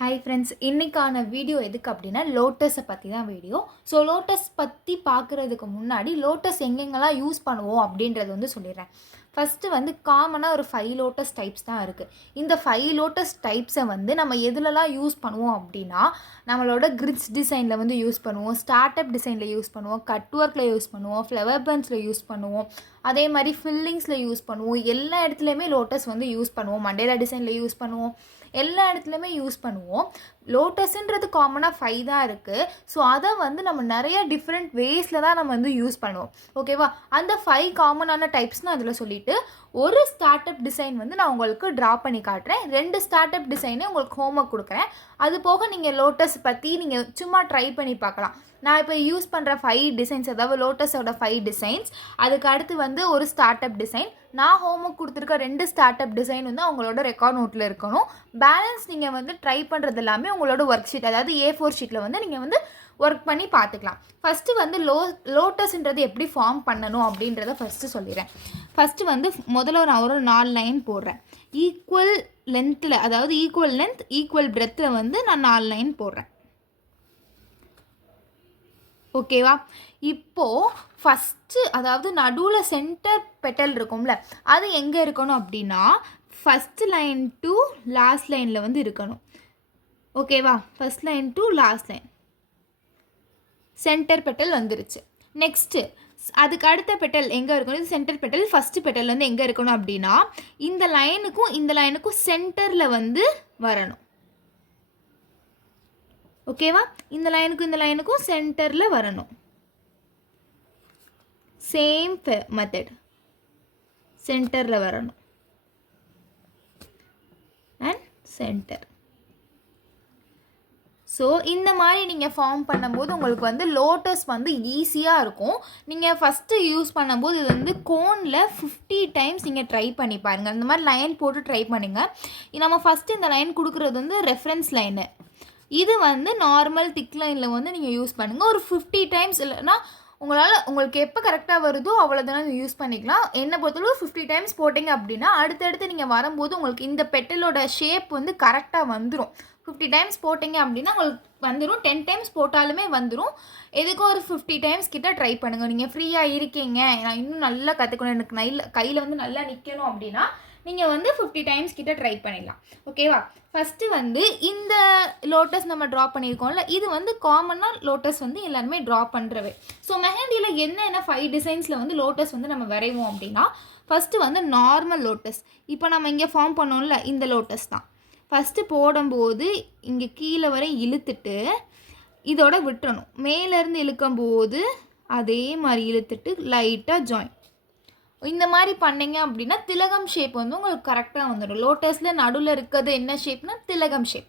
Hi friends, இன்றைக்கான video எதுக்கு அப்படின்னா லோட்டஸை பற்றி தான் வீடியோ. ஸோ லோட்டஸ் பற்றி பார்க்குறதுக்கு முன்னாடி லோட்டஸ் எங்கெங்கெல்லாம் யூஸ் பண்ணுவோம் அப்படின்றது சொல்லிடுறேன். ஃபஸ்ட்டு காமனாக ஒரு 5 லோட்டஸ் டைப்ஸ் தான் இருக்குது. இந்த 5 லோட்டஸ் டைப்ஸை நம்ம எதுலலாம் யூஸ் பண்ணுவோம் அப்படின்னா, நம்மளோட கிரிட்ஸ் டிசைனில் யூஸ் பண்ணுவோம், ஸ்டார்ட் அப் டிசைனில் யூஸ் பண்ணுவோம், கட் ஒர்க்கில் யூஸ் பண்ணுவோம், ஃப்ளவர் பன்ஸில் யூஸ் பண்ணுவோம், அதே மாதிரி ஃபில்லிங்ஸில் யூஸ் பண்ணுவோம். எல்லா இடத்துலையுமே லோட்டஸ் யூஸ் பண்ணுவோம். மண்டேலா டிசைனில் யூஸ் பண்ணுவோம். எல்லா இடத்துலையுமே யூஸ் பண்ணுவோம். லோட்டஸுன்றது காமனாக 5 தான் இருக்குது. ஸோ அதை நம்ம நிறைய டிஃப்ரெண்ட் வேஸில் தான் நம்ம யூஸ் பண்ணுவோம். ஓகேவா? அந்த 5 காமனான டைப்ஸ்னு அதில் சொல்லிவிட்டு ஒரு ஸ்டார்ட் அப் டிசைன் நான் உங்களுக்கு ட்ரா பண்ணி காட்டுறேன். 2 ஸ்டார்ட் அப் டிசைனே உங்களுக்கு ஹோம்ஒர்க் கொடுக்குறேன். அது போக நீங்கள் லோட்டஸ் பற்றி நீங்கள் சும்மா ட்ரை பண்ணி பார்க்கலாம். நான் இப்போ யூஸ் பண்ணுற 5 டிசைன்ஸ், அதாவது லோட்டஸோட 5 டிசைன்ஸ், அதுக்கு அடுத்து ஒரு ஸ்டார்ட் அப் டிசைன், நான் ஹோம்ஒர்க் கொடுத்துருக்க 2 ஸ்டார்ட் அப் டிசைன் அவங்களோட ரெக்கார்ட் நோட்டில் இருக்கணும். பேலன்ஸ் நீங்கள் ட்ரை பண்ணுறது எல்லாமே உங்களோட ஒர்க் ஷீட், அதாவது A4 ஷீட்டில் நீங்கள் ஒர்க் பண்ணி பார்த்துக்கலாம். ஃபஸ்ட்டு லோட்டஸ்ன்றது எப்படி ஃபார்ம் பண்ணணும் அப்படின்றத ஃபஸ்ட்டு சொல்லிடுறேன். ஃபஸ்ட்டு முதல்ல நான் ஒரு 4 லைன் போடுறேன். ஈக்குவல் லென்த்தில், அதாவது ஈக்குவல் லென்த் ஈக்குவல் பிரெத்தில் நான் 4 லைன் போடுறேன். ஓகேவா? இப்போது ஃபஸ்ட்டு, அதாவது நடுவில் சென்டர் பெட்டல் இருக்கும்ல, அது எங்கே இருக்கணும் அப்படின்னா ஃபஸ்ட் லைன் டு லாஸ்ட் லைனில் இருக்கணும். ஓகேவா? First line to last line centre petal வந்துருச்சு. நெக்ஸ்ட்டு அதுக்கு அடுத்த பெட்டல் எங்கே இருக்கணும்? இது சென்டர் பெட்டல். ஃபஸ்ட்டு பெட்டல் எங்கே இருக்கணும் அப்படின்னா இந்த லைனுக்கும் சென்டரில் வரணும். ஓகேவா? இந்த லைனுக்கும் சென்டரில் வரணும். சேம் மெத்தட், சென்டரில் வரணும் அண்ட் சென்டர். ஸோ இந்த மாதிரி நீங்கள் ஃபார்ம் பண்ணும்போது உங்களுக்கு லோட்டஸ் ஈஸியாக இருக்கும். நீங்கள் ஃபஸ்ட்டு யூஸ் பண்ணும்போது இது கோனில் 50 டைம்ஸ் நீங்கள் ட்ரை பண்ணி பாருங்கள். இந்த மாதிரி லைன் போட்டு ட்ரை பண்ணுங்கள். நம்ம ஃபஸ்ட்டு இந்த லைன் கொடுக்குறது ரெஃபரன்ஸ் லைனு. இது நார்மல் திக் லைனில் நீங்கள் யூஸ் பண்ணுங்கள். ஒரு 50 டைம்ஸ், இல்லைன்னா உங்களுக்கு எப்போ கரெக்டாக வருதோ அவ்வளோதானே யூஸ் பண்ணிக்கலாம். என்னை பொறுத்தளவு 50 டைம்ஸ் போட்டிங்க அப்படின்னா அடுத்தடுத்து நீங்கள் வரும்போது உங்களுக்கு இந்த பெட்டலோட ஷேப் கரெக்டாக வந்துடும். 50 டைம்ஸ் போட்டிங்க அப்படின்னா உங்களுக்கு வந்துடும். 10 டைம்ஸ் போட்டாலுமே வந்துடும். எதுக்கும் ஒரு 50 டைம்ஸ் கிட்ட ட்ரை பண்ணுங்கள். நீங்கள் ஃப்ரீயாக இருக்கீங்க, நான் இன்னும் நல்லா கற்றுக்கணும், எனக்கு கையில் நல்லா நிற்கணும் அப்படின்னா நீங்கள் 50 டைம்ஸ் கிட்ட ட்ரை பண்ணிடலாம். ஓகேவா? ஃபஸ்ட்டு இந்த லோட்டஸ் நம்ம ட்ரா பண்ணியிருக்கோம்ல, இது காமனாக லோட்டஸ் எல்லாருமே ட்ரா பண்ணுறவே. ஸோ மெஹந்தியில் என்னென்ன 5 டிசைன்ஸில் லோட்டஸ் நம்ம வரைவோம் அப்படின்னா, ஃபஸ்ட்டு நார்மல் லோட்டஸ். இப்போ நம்ம இங்கே ஃபார்ம் பண்ணோம்ல, இந்த லோட்டஸ் தான். ஃபஸ்ட்டு போடும்போது இங்கே கீழே வரை இழுத்துட்டு இதோட விட்டுறணும். மேலேருந்து இழுக்கும்போது அதே மாதிரி இழுத்துட்டு லைட்டாக ஜாயின். இந்த மாதிரி பண்ணிங்க அப்படின்னா திலகம் ஷேப் உங்களுக்கு கரெக்டாக வந்துடும். லோட்டஸில் நடுவில் இருக்கிறது என்ன ஷேப்னா திலகம் ஷேப்.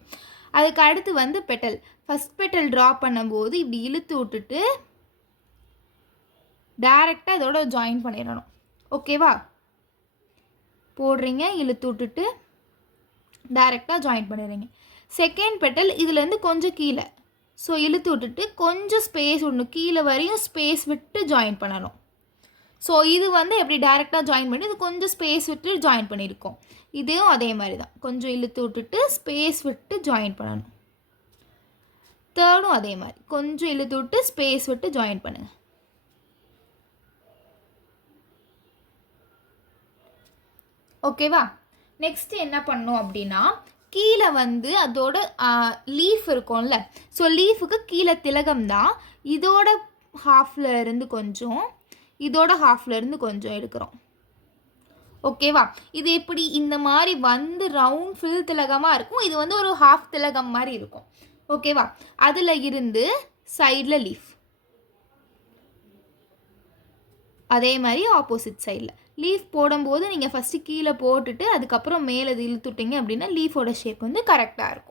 அதுக்கு அடுத்து பெட்டல். ஃபஸ்ட் பெட்டல் ட்ரா பண்ணும்போது இப்படி இழுத்து விட்டுட்டு டைரெக்டாக இதோட ஜாயின் பண்ணிடணும். ஓகேவா? போடுறீங்க, இழுத்து விட்டுட்டு டைரெக்டாக ஜாயின் பண்ணிடுறீங்க. செகண்ட் பெட்டல் இதுலேருந்து கொஞ்சம் கீழே, ஸோ இழுத்து விட்டுட்டு கொஞ்சம் ஸ்பேஸ் விடணும். கீழே வரையும் ஸ்பேஸ் விட்டு ஜாயின் பண்ணணும். ஸோ இது எப்படி டைரெக்டாக ஜாயின் பண்ணி இது கொஞ்சம் ஸ்பேஸ் விட்டு ஜாயின் பண்ணியிருக்கோம். இதையும் அதே மாதிரி தான், கொஞ்சம் இழுத்து விட்டுட்டு ஸ்பேஸ் விட்டு ஜாயின் பண்ணணும். தேர்டும் அதே மாதிரி கொஞ்சம் இழுத்து விட்டு ஸ்பேஸ் விட்டு ஜாயின் பண்ணுங்கள். ஓகேவா? நெக்ஸ்ட் என்ன பண்ணோம் அப்படின்னா, கீழே அதோட லீஃப் இருக்கும்ல, ஸோ லீஃபுக்கு கீழே திலகம் தான். இதோட ஹாஃபில் இருந்து கொஞ்சம், இதோட ஹாஃப்ல இருந்து கொஞ்சம் எடுக்கிறோம். ஓகேவா? இது எப்படி இந்த மாதிரி ரவுண்ட் ஃபில் திலகமாக இருக்கும். இது ஒரு ஹாஃப் திலகம் மாதிரி இருக்கும். ஓகேவா? அதில் இருந்து சைடில் லீஃப், அதே மாதிரி ஆப்போசிட் சைடில் லீஃப் போடும்போது நீங்கள் ஃபஸ்ட்டு கீழே போட்டுட்டு அதுக்கப்புறம் மேலே இழுத்துட்டிங்க அப்படின்னா லீஃபோட ஷேப் கரெக்டாக இருக்கும்.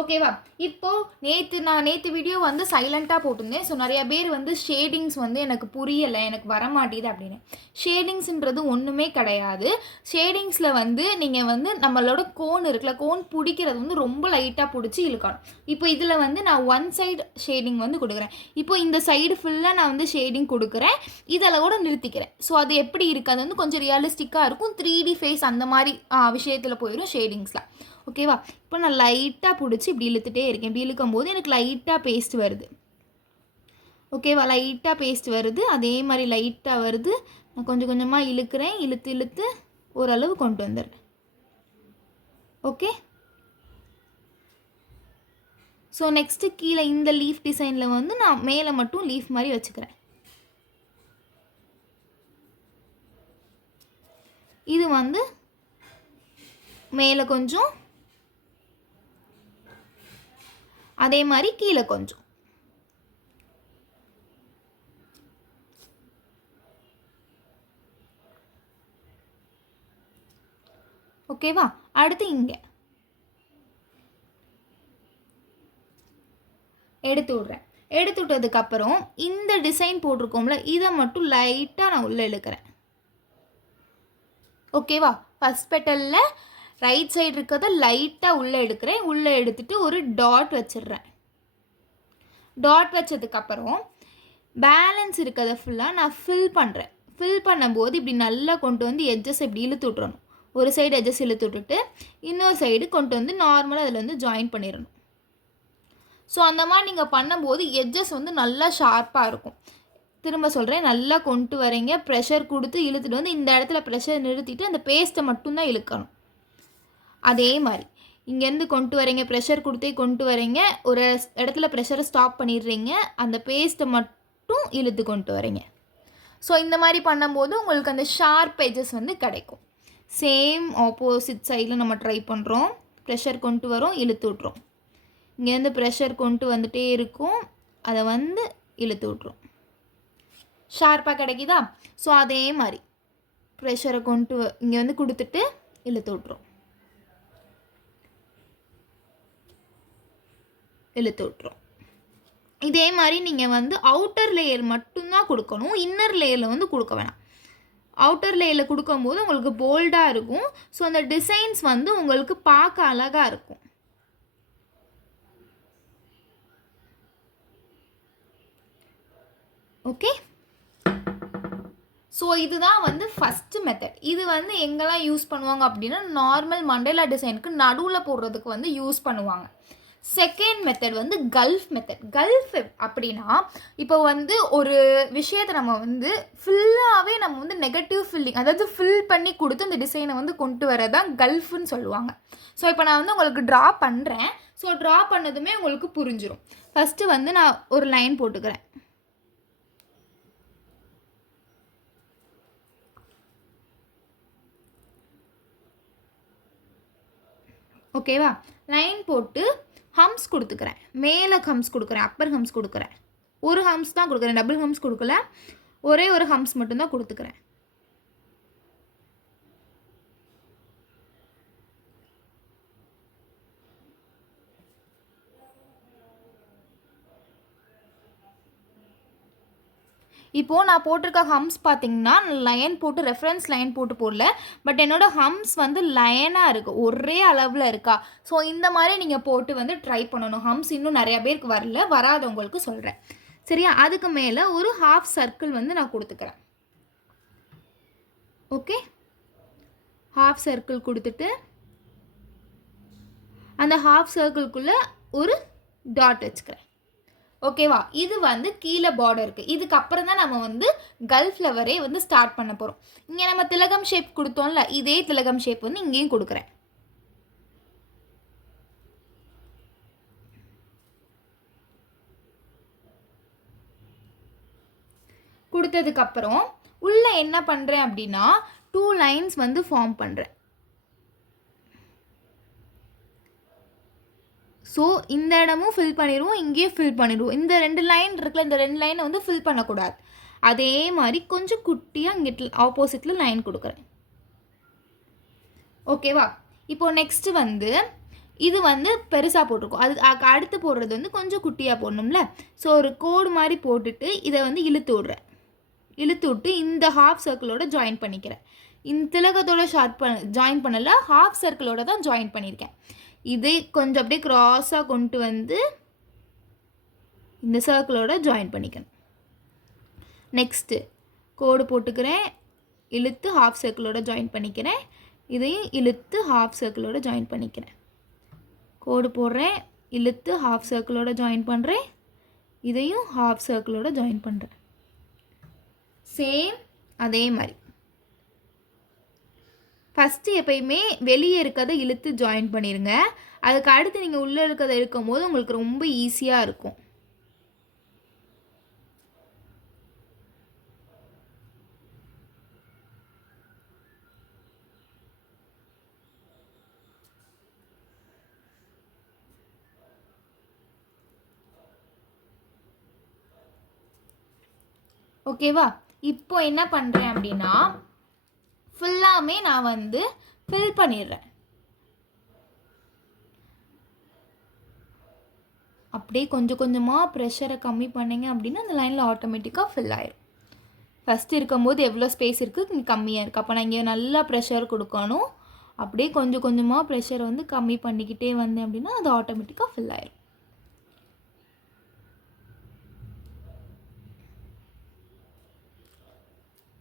ஓகேவா? இப்போது நான் நேற்று வீடியோ சைலண்ட்டாக போட்டிருந்தேன். ஸோ நிறையா பேர் ஷேடிங்ஸ் எனக்கு புரியலை, எனக்கு வரமாட்டேது அப்படின்னு. ஷேடிங்ஸுன்றது ஒன்றுமே கிடையாது. ஷேடிங்ஸில் நீங்கள் நம்மளோட கோன் இருக்குல்ல, கோன் பிடிக்கிறது ரொம்ப லைட்டாக பிடிச்சி இழுக்கணும். இப்போ இதில் நான் ஒன் சைடு ஷேடிங் கொடுக்குறேன். இப்போ இந்த சைடு ஃபுல்லாக நான் ஷேடிங் கொடுக்குறேன். இதில் கூட நிறுத்திக்கிறேன். ஸோ அது எப்படி இருக்குது, அது கொஞ்சம் ரியலிஸ்டிக்காக இருக்கும். 3D ஃபேஸ் அந்த மாதிரி விஷயத்தில் போயிடும் ஷேடிங்ஸில். ஓகேவா? இப்போ நான் லைட்டாக பிடிச்சி இப்படி இழுத்துட்டே இருக்கேன். இப்படி இழுக்கும்போது எனக்கு லைட்டாக பேஸ்ட் வருது. ஓகேவா? லைட்டாக பேஸ்ட் வருது. அதே மாதிரி லைட்டாக வருது. நான் கொஞ்சம் கொஞ்சமாக இழுக்கிறேன். இழுத்து இழுத்து ஓரளவு கொண்டு வந்துடுறேன். ஓகே. ஸோ நெக்ஸ்ட்டு கீழே இந்த லீஃப் டிசைனில் வந்து நான் மேலே மட்டும் லீஃப் மாதிரி வச்சுக்கிறேன். இது வந்து மேலே கொஞ்சம், அதே மாதிரி கீழே கொஞ்சம். ஓகேவா? அடுத்து இங்கே எடுத்து விட்றேன். எடுத்து விட்டதுக்கப்புறம் இந்த டிசைன் போட்டிருக்கோம்ல, இதை மட்டும் லைட்டாக நான் உள்ளே இழுக்கிறேன். ஓகேவா? ஃபஸ்ட் பெட்டலில் ரைட் சைடு இருக்கிறத லைட்டாக உள்ளே எடுக்கிறேன். உள்ளே எடுத்துகிட்டு ஒரு டாட் வச்சிடுறேன். டாட் வச்சதுக்கப்புறம் பேலன்ஸ் இருக்கிறத ஃபுல்லாக நான் ஃபில் பண்ணுறேன். ஃபில் பண்ணும்போது இப்படி நல்லா கொண்டு வந்து எட்ஜஸ் இப்படி இழுத்து விட்றணும். ஒரு சைடு எட்ஜஸ் இழுத்து விட்டுட்டு இன்னொரு சைடு கொண்டு வந்து நார்மலாக அதில் வந்து ஜாயின் பண்ணிடணும். ஸோ அந்த மாதிரி நீங்கள் பண்ணும்போது எட்ஜஸ் வந்து நல்லா ஷார்ப்பாக இருக்கும். திரும்ப சொல்கிறேன், நல்லா கொண்டு வரீங்க, ப்ரெஷர் கொடுத்து இழுத்துட்டு வந்து இந்த இடத்துல ப்ரெஷர் நிறுத்திட்டு அந்த பேஸ்ட்டை மட்டும்தான் இழுக்கணும். அதே மாதிரி இங்கேருந்து கொண்டு வரீங்க, ப்ரெஷர் கொடுத்தே கொண்டு வரீங்க, ஒரு இடத்துல ப்ரெஷரை ஸ்டாப் பண்ணிடுறீங்க, அந்த பேஸ்ட்டை மட்டும் இழுத்து கொண்டு வரீங்க. ஸோ இந்த மாதிரி பண்ணும்போது உங்களுக்கு அந்த ஷார்ப் எட்ஜஸ் வந்து கிடைக்கும். சேம் ஆப்போசிட் சைடில் நம்ம ட்ரை பண்ணுறோம். ப்ரெஷர் கொண்டு வரோம், இழுத்து விட்றோம். இங்கேருந்து ப்ரெஷர் கொண்டு வந்துகிட்டே இருக்கும், அதை வந்து இழுத்து விட்ரும். ஷார்ப்பாக கிடைக்குதா? ஸோ அதே மாதிரி ப்ரெஷரை கொண்டு இங்கே வந்து கொடுத்துட்டு இழுத்து விட்ரும். இழுத்து விட்ரும். இதே மாதிரி நீங்கள் வந்து அவுட்டர் லேயர் மட்டும்தான் கொடுக்கணும். இன்னர் லேயரில் வந்து கொடுக்க வேணாம். அவுட்டர் லேயரில் கொடுக்கும்போது உங்களுக்கு போல்டாக இருக்கும். ஸோ அந்த டிசைன்ஸ் வந்து உங்களுக்கு பார்க்க அழகாக இருக்கும். ஓகே. ஸோ இதுதான் வந்து ஃபஸ்ட்டு மெத்தட். இது வந்து எங்கெல்லாம் யூஸ் பண்ணுவாங்க அப்படின்னா நார்மல் மண்டேலா டிசைனுக்கு நடுவில் போடுறதுக்கு வந்து யூஸ் பண்ணுவாங்க. செகண்ட் மெத்தட் வந்து கல்ஃப் மெத்தட். கல்ஃப் அப்படின்னா இப்போ வந்து ஒரு விஷயத்தை நம்ம வந்து ஃபுல்லாகவே நம்ம வந்து நெகட்டிவ் ஃபில்லிங், அதாவது ஃபில் பண்ணி கொடுத்து அந்த டிசைனை வந்து கொண்டு வரதான் கல்ஃப்னு சொல்லுவாங்க. ஸோ இப்போ நான் வந்து உங்களுக்கு ட்ரா பண்ணுறேன். ஸோ ட்ரா பண்ணதுமே உங்களுக்கு புரிஞ்சிடும். ஃபஸ்ட்டு வந்து நான் ஒரு லைன் போட்டுக்கிறேன். ஓகேவா? லைன் போட்டு ஹம்ஸ் கொடுத்துக்கிறேன். மேலே ஹம்ஸ் கொடுக்குறேன், அப்பர் ஹம்ஸ் கொடுக்குறேன். ஒரு ஹம்ஸ் தான் கொடுக்குறேன், டபுள் ஹம்ஸ் கொடுக்கல. ஒரே ஒரு ஹம்ஸ் மட்டும்தான் கொடுத்துக்கிறேன். இப்போது நான் போட்டிருக்க ஹம்ஸ் பார்த்தீங்கன்னா லைன் போட்டு ரெஃபரன்ஸ் லைன் போட்டு போடல, பட் என்னோடய ஹம்ஸ் வந்து லைனாக இருக்குது, ஒரே அளவில் இருக்கா. ஸோ இந்த மாதிரி நீங்கள் போட்டு வந்து ட்ரை பண்ணணும். ஹம்ஸ் இன்னும் நிறையா பேருக்கு வரல, வராதவங்களுக்கு சொல்கிறேன். சரியா? அதுக்கு மேலே ஒரு ஹாஃப் சர்க்கிள் வந்து நான் கொடுத்துக்கிறேன். ஓகே. ஹாஃப் சர்க்கிள் கொடுத்துட்டு அந்த ஹாஃப் சர்க்கிள்குள்ளே ஒரு டாட் வச்சுக்கிறேன். ஓகேவா? இது வந்து கீழே பார்டருக்கு. இதுக்கப்புறம் தான் நம்ம வந்து கல்ஃப் ஃப்ளவரே வந்து ஸ்டார்ட் பண்ண போகிறோம். இங்கே நம்ம திலகம் ஷேப் கொடுத்தோம்ல, இதே திலகம் ஷேப் வந்து இங்கேயும் கொடுக்குறேன். கொடுத்ததுக்கப்புறம் உள்ளே என்ன பண்ணுறேன் அப்படின்னா 2 லைன்ஸ் வந்து ஃபார்ம் பண்ணுறேன். ஸோ இந்த இடமும் ஃபில் பண்ணிடுவோம், இங்கேயும் ஃபில் பண்ணிடுவோம். இந்த 2 லைன் இருக்குல்ல, இந்த 2 லைனை வந்து ஃபில் பண்ணக்கூடாது. அதே மாதிரி கொஞ்சம் குட்டியாக இங்கே ஆப்போசிட்டில் லைன் கொடுக்குறேன். ஓகேவா? இப்போது நெக்ஸ்ட்டு வந்து இது வந்து பெருசாக போட்டிருக்கோம், அது அடுத்து போடுறது வந்து கொஞ்சம் குட்டியாக போடணும்ல. ஸோ ஒரு கோடு மாதிரி போட்டுட்டு இதை வந்து இழுத்து விட்றேன். இழுத்து விட்டு இந்த ஹாஃப் சர்க்கிளோட ஜாயின் பண்ணிக்கிறேன். இந்த திலகத்தோட ஜாயின் பண்ணல, ஹாஃப் சர்க்கிளோட தான் ஜாயின் பண்ணியிருக்கேன். இதை கொஞ்சம் அப்படியே க்ராஸாக கொண்டு வந்து இந்த சர்க்கிளோட ஜாயின் பண்ணிக்கணும். நெக்ஸ்ட்டு கோடு போட்டுக்கிறேன், இழுத்து ஹாஃப் சர்க்கிளோட ஜாயின் பண்ணிக்கிறேன். இதையும் இழுத்து ஹாஃப் சர்க்கிளோட ஜாயின் பண்ணிக்கிறேன். கோடு போடுறேன், இழுத்து ஹாஃப் சர்க்கிளோட ஜாயின் பண்ணுறேன், இதையும் ஹாஃப் சர்க்கிளோட ஜாயின் பண்ணுறேன். சேம் அதே மாதிரி ஃபஸ்ட்டு எப்பயுமே வெளியே இருக்கிறத இழுத்து ஜாயின் பண்ணிடுங்க. அதுக்கு அடுத்து நீங்கள் உள்ளே இருக்கிறத இழுக்கும் போது உங்களுக்கு ரொம்ப ஈஸியாக இருக்கும். ஓகேவா? இப்போ என்ன பண்ணுறேன் அப்படின்னா ஃபுல்லாமே நான் வந்து ஃபில் பண்ணிடுறேன். அப்படியே கொஞ்சம் கொஞ்சமாக ப்ரெஷரை கம்மி பண்ணிங்க அப்படின்னா அந்த லைனில் ஆட்டோமேட்டிக்காக ஃபில் ஆயிடும். ஃபஸ்ட்டு இருக்கும்போது எவ்வளோ ஸ்பேஸ் இருக்குது, கம்மியாக இருக்குது. அப்போ நான் இங்கே நல்லா ப்ரெஷர் கொடுக்கணும். அப்படியே கொஞ்சம் கொஞ்சமாக ப்ரெஷரை வந்து கம்மி பண்ணிக்கிட்டே வந்தேன் அப்படின்னா அது ஆட்டோமேட்டிக்காக ஃபில் ஆயிடும்.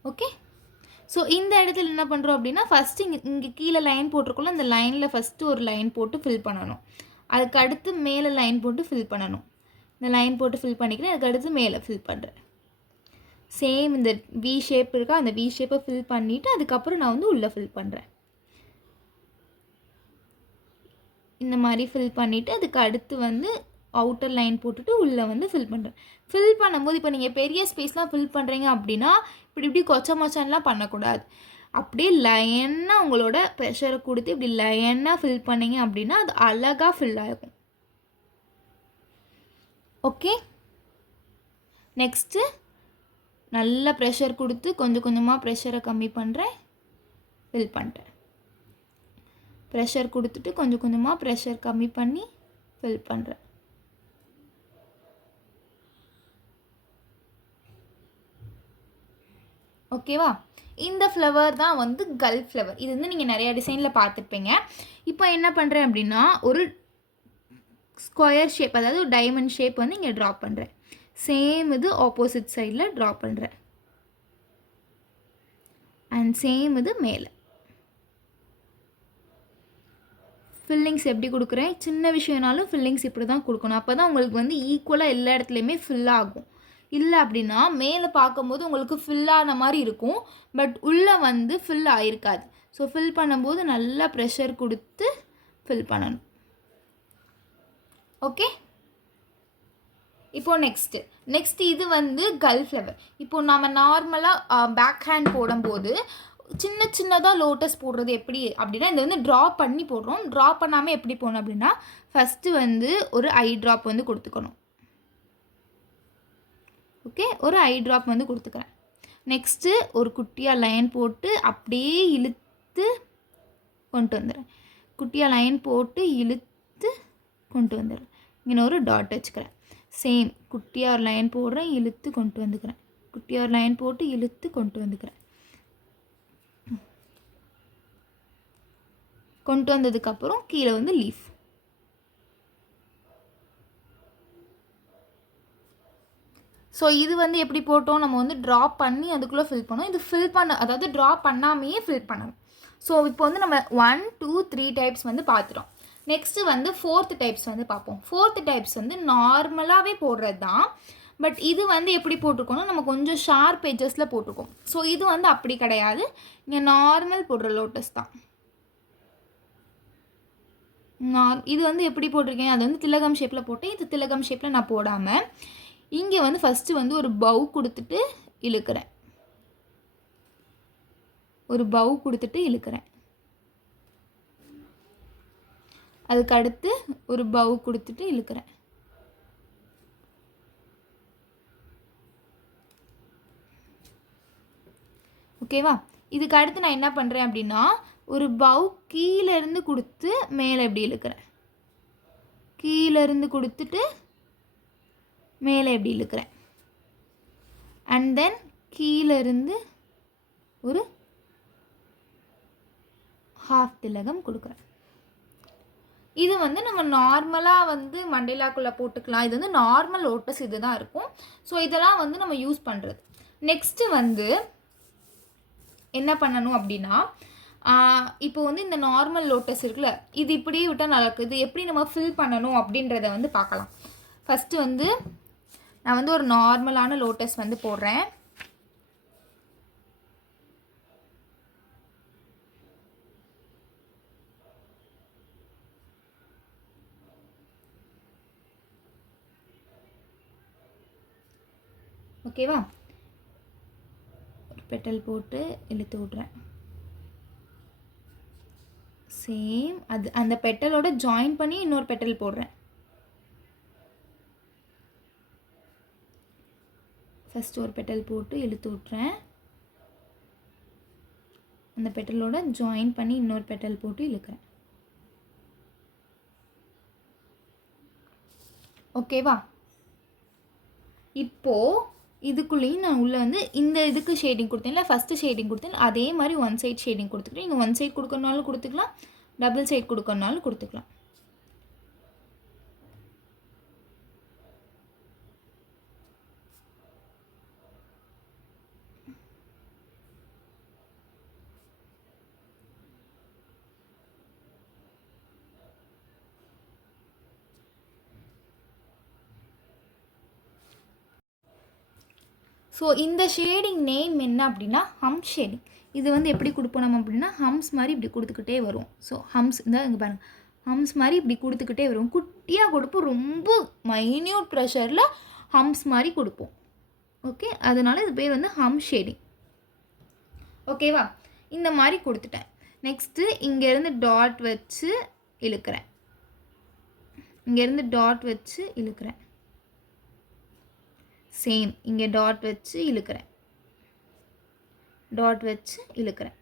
ஓகே, ஸோ இந்த இடத்துல என்ன பண்ணுறோம் அப்படின்னா ஃபஸ்ட்டு இங்கே கீழே லைன் போட்டிருக்கோம்ல, இந்த லைனில் ஃபஸ்ட்டு ஒரு லைன் போட்டு ஃபில் பண்ணணும். அதுக்கு அடுத்து மேலே லைன் போட்டு ஃபில் பண்ணணும். இந்த லைன் போட்டு ஃபில் பண்ணிக்கிறேன், அதுக்கு அடுத்து மேலே ஃபில் பண்ணுறேன். சேம் இந்த வி ஷேப் இருக்கா, அந்த வி ஷேப்பை ஃபில் பண்ணிவிட்டு அதுக்கப்புறம் நான் வந்து உள்ளே ஃபில் பண்ணுறேன். இந்த மாதிரி ஃபில் பண்ணிவிட்டு அதுக்கு அடுத்து வந்து அவுட்டர் லைன் போட்டுட்டு உள்ளே வந்து ஃபில் பண்ணுறேன். ஃபில் பண்ணும்போது இப்போ நீங்கள் பெரிய ஸ்பேஸ்லாம் ஃபில் பண்ணுறீங்க அப்படின்னா இப்படி கொச்ச மச்சான்லாம் பண்ணக்கூடாது. அப்படியே லைனாக உங்களோட ப்ரெஷரை கொடுத்து இப்படி லைனாக ஃபில் பண்ணிங்க அப்படின்னா அது அழகாக ஃபில் ஆகும். ஓகே, நெக்ஸ்ட்டு நல்லா ப்ரெஷர் கொடுத்து கொஞ்சம் கொஞ்சமாக ப்ரெஷரை கம்மி பண்ணுறேன், ஃபில் பண்ணுறேன். ப்ரெஷர் கொடுத்துட்டு கொஞ்சம் கொஞ்சமாக ப்ரெஷர் கம்மி பண்ணி ஃபில் பண்ணுறேன். ஓகேவா? இந்த ஃப்ளவர் தான் வந்து கல் ஃப்ளவர். இது வந்து நீங்கள் நிறையா டிசைனில் பார்த்துருப்பீங்க. இப்போ என்ன பண்ணுறேன் அப்படின்னா ஒரு ஸ்கொயர் ஷேப், அதாவது ஒரு டைமண்ட் ஷேப் வந்து இங்கே ட்ரா பண்ணுறேன். சேம் இது ஆப்போசிட் சைடில் ட்ரா பண்ணுறேன். அண்ட் சேம் இது மேலே. ஃபில்லிங்ஸ் எப்படி கொடுக்குறேன், சின்ன விஷயம்னாலும் ஃபில்லிங்ஸ் இப்படி தான் கொடுக்கணும். அப்போ தான் உங்களுக்கு வந்து ஈக்குவலாக எல்லா இடத்துலையுமே ஃபில் ஆகும். இல்லை அப்படின்னா மேலே பார்க்கும்போது உங்களுக்கு ஃபில்லான மாதிரி இருக்கும், பட் உள்ளே வந்து ஃபில் ஆகிருக்காது. ஸோ ஃபில் பண்ணும்போது நல்லா ப்ரெஷர் கொடுத்து ஃபில் பண்ணணும். ஓகே, இப்போது நெக்ஸ்ட்டு இது வந்து கல் ஃப்ளவர். இப்போது நம்ம நார்மலாக பேக் ஹேண்ட் போடும்போது சின்ன சின்னதாக லோட்டஸ் போடுறது எப்படி அப்படின்னா இந்த வந்து ட்ரா பண்ணி போடுறோம். ட்ரா பண்ணாமல் எப்படி போடணும் அப்படின்னா ஃபஸ்ட்டு வந்து ஒரு ஐ ட்ராப் வந்து கொடுத்துக்கணும். ஓகே, ஒரு ஐ ட்ராப் வந்து கொடுத்துக்கிறேன். நெக்ஸ்ட்டு ஒரு குட்டியாக லைன் போட்டு அப்படியே இழுத்து கொண்டு வந்துடுறேன். குட்டியாக லைன் போட்டு இழுத்து கொண்டு வந்துடுறேன். இங்கே ஒரு டாட் வச்சுக்கிறேன். சேம் குட்டியாக ஒரு லைன் போடுறேன், இழுத்து கொண்டு வந்துக்கிறேன். குட்டியாக ஒரு லைன் போட்டு இழுத்து கொண்டு வந்துக்கிறேன். கொண்டு வந்ததுக்கப்புறம் கீழே வந்து லீஃப். ஸோ இது வந்து எப்படி போட்டோம், நம்ம வந்து ட்ரா பண்ணி அதுக்குள்ளே ஃபில் பண்ணோம். இது ஃபில் பண்ண, அதாவது ட்ரா பண்ணாமையே ஃபில் பண்ணணும். ஸோ இப்போ வந்து நம்ம 1 2 3 டைப்ஸ் வந்து பார்த்துட்டோம். நெக்ஸ்ட்டு வந்து 4th டைப்ஸ் வந்து பார்ப்போம். 4th டைப்ஸ் வந்து நார்மலாகவே போடுறது தான், பட் இது வந்து எப்படி போட்டிருக்கோன்னா நம்ம கொஞ்சம் ஷார்ப் எட்ஜஸில் போட்டிருக்கோம். ஸோ இது வந்து அப்படி கிடையாது, இங்கே நார்மல் போடுற லோட்டஸ் தான். இது வந்து எப்படி போட்டிருக்கேன், அது வந்து திலகம் ஷேப்பில் போட்டேன். இது திலகம் ஷேப்பில் நான் போடாமல் இங்கே வந்து ஃபஸ்ட்டு வந்து ஒரு பவு கொடுத்துட்டு இழுக்கிறேன். ஒரு பவு கொடுத்துட்டு இழுக்கிறேன். அதுக்கு அடுத்து ஒரு பவு கொடுத்துட்டு இழுக்கிறேன். ஓகேவா? இதுக்கு அடுத்து நான் என்ன பண்ணுறேன் அப்படின்னா ஒரு பவு கீழேருந்து கொடுத்து மேலே எப்படி இழுக்கிறேன். கீழேருந்து கொடுத்துட்டு மேலே எப்படி இழுக்கிறேன். அண்ட் தென் கீழேருந்து ஒரு ஹாஃப் திலகம் கொடுக்குறேன். இது வந்து நம்ம நார்மலாக வந்து மண்டேலாக்குள்ளே போட்டுக்கலாம். இது வந்து நார்மல் லோட்டஸ் இது தான் இருக்கும். ஸோ இதெல்லாம் வந்து நம்ம யூஸ் பண்ணுறது. நெக்ஸ்ட்டு வந்து என்ன பண்ணணும் அப்படின்னா இப்போ வந்து இந்த நார்மல் லோட்டஸ் இருக்குல்ல, இது இப்படியே விட்டால் நல்லா இருக்குது. இது எப்படி நம்ம ஃபில் பண்ணணும் அப்படின்றத வந்து பார்க்கலாம். ஃபஸ்ட்டு வந்து நான் வந்து ஒரு நார்மலான லோட்டஸ் வந்து போடுறேன். ஓகேவா? ஒரு பெட்டல் போட்டு இழுத்து விட்றேன். சேம் அது அந்த பெட்டலோட ஜாயின் பண்ணி இன்னொரு பெட்டல் போடுறேன். ஃபஸ்ட் ஒரு பெட்டல் போட்டு இழுத்து விட்றேன். அந்த பெட்டலோட ஜாயின் பண்ணி இன்னொரு பெட்டல் போட்டு இழுக்கிறேன். ஓகேவா? இப்போது இதுக்குள்ளேயும் நான் உள்ளே வந்து இந்த இதுக்கு ஷேடிங் கொடுத்தேன்ல, ஃபஸ்ட்டு ஷேடிங் கொடுத்தேன், அதே மாதிரி ஒன் சைட் ஷேடிங் கொடுத்துக்கிறேன். நீங்கள் ஒன் சைட் கொடுக்கறனாலும் கொடுத்துக்கலாம், டபுள் சைட் கொடுக்கறனாலும் கொடுத்துக்கலாம். ஸோ இந்த ஷேடிங் நேம் என்ன அப்படின்னா ஹம்ஸ் ஷேடிங். இது வந்து எப்படி கொடுப்போம் நம்ம அப்படின்னா ஹம்ஸ் மாதிரி இப்படி கொடுத்துக்கிட்டே வரும். ஸோ ஹம்ஸ் இந்த இங்கே பாருங்கள், ஹம்ஸ் மாதிரி இப்படி கொடுத்துக்கிட்டே வரும். குட்டியாக கொடுப்போம், ரொம்ப மைன்யூட் ப்ரெஷரில் ஹம்ஸ் மாதிரி கொடுப்போம். ஓகே, அதனால் இது பேர் வந்து ஹம்ஸ் ஷேடிங். ஓகேவா? இந்த மாதிரி கொடுத்துட்டேன். நெக்ஸ்ட்டு இங்கேருந்து டாட் வச்சு இழுக்கிறேன். இங்கேருந்து டாட் வச்சு இழுக்கிறேன். சேம் இங்கே டாட் வச்சு இழுக்கிறேன். டாட் வச்சு இழுக்கிறேன்.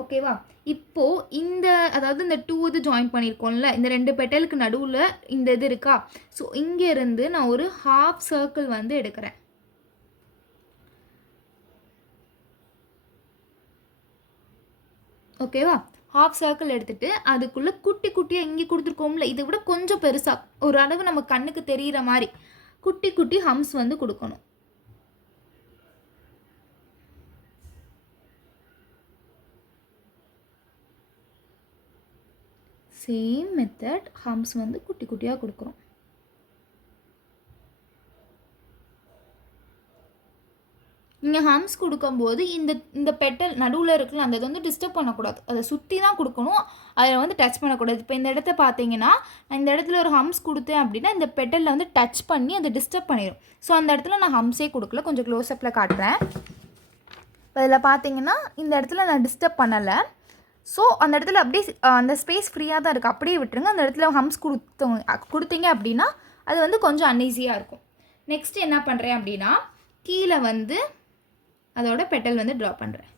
ஓகேவா? இப்போது இந்த அதாவது இந்த 2 இது ஜாயின் பண்ணியிருக்கோம்ல, இந்த 2 பெட்டலுக்கு நடுவில் இந்த இது இருக்கா? ஸோ இங்கேருந்து நான் ஒரு ஹாஃப் சர்க்கிள் வந்து எடுக்கிறேன். ஓகேவா? ஹாஃப் சர்க்கிள் எடுத்துகிட்டு அதுக்குள்ளே குட்டி குட்டியாக இங்கே கொடுத்துருக்கோம்ல, இதை விட கொஞ்சம் பெருசாக ஒரு அளவு நம்ம கண்ணுக்கு தெரிகிற மாதிரி குட்டி குட்டி ஹம்ஸ் வந்து கொடுக்கணும். சேம் மெத்தட் ஹம்ஸ் வந்து குட்டி குட்டியாக கொடுக்குறோம். நீங்கள் ஹம்ஸ் கொடுக்கும்போது இந்த பெட்டல் நடுவில் இருக்குல்ல, அந்த இது வந்து டிஸ்டர்ப் பண்ணக்கூடாது. அதை சுற்றி தான் கொடுக்கணும், அதில் வந்து டச் பண்ணக்கூடாது. இப்போ இந்த இடத்த பார்த்தீங்கன்னா நான் இந்த இடத்துல ஒரு ஹம்ஸ் கொடுத்தேன் அப்படின்னா இந்த பெட்டலில் வந்து டச் பண்ணி அதை டிஸ்டர்ப் பண்ணிடும். ஸோ அந்த இடத்துல நான் ஹம்ஸே கொடுக்கல. கொஞ்சம் க்ளோஸ்அப்பில் காட்டுறேன். இப்போ இதில் பார்த்தீங்கன்னா இந்த இடத்துல நான் டிஸ்டர்ப் பண்ணலை. ஸோ அந்த இடத்துல அப்படியே அந்த ஸ்பேஸ் ஃப்ரீயாக தான் இருக்குது, அப்படியே விட்டுருங்க. அந்த இடத்துல ஹம்ஸ் கொடுத்தீங்க அப்படின்னா அது வந்து கொஞ்சம் அன்ஈஸியாக இருக்கும். நெக்ஸ்ட் என்ன பண்ணுறேன் அப்படின்னா கீழே வந்து அதோட பெட்டல் வந்து ட்ரா பண்ணுறேன்.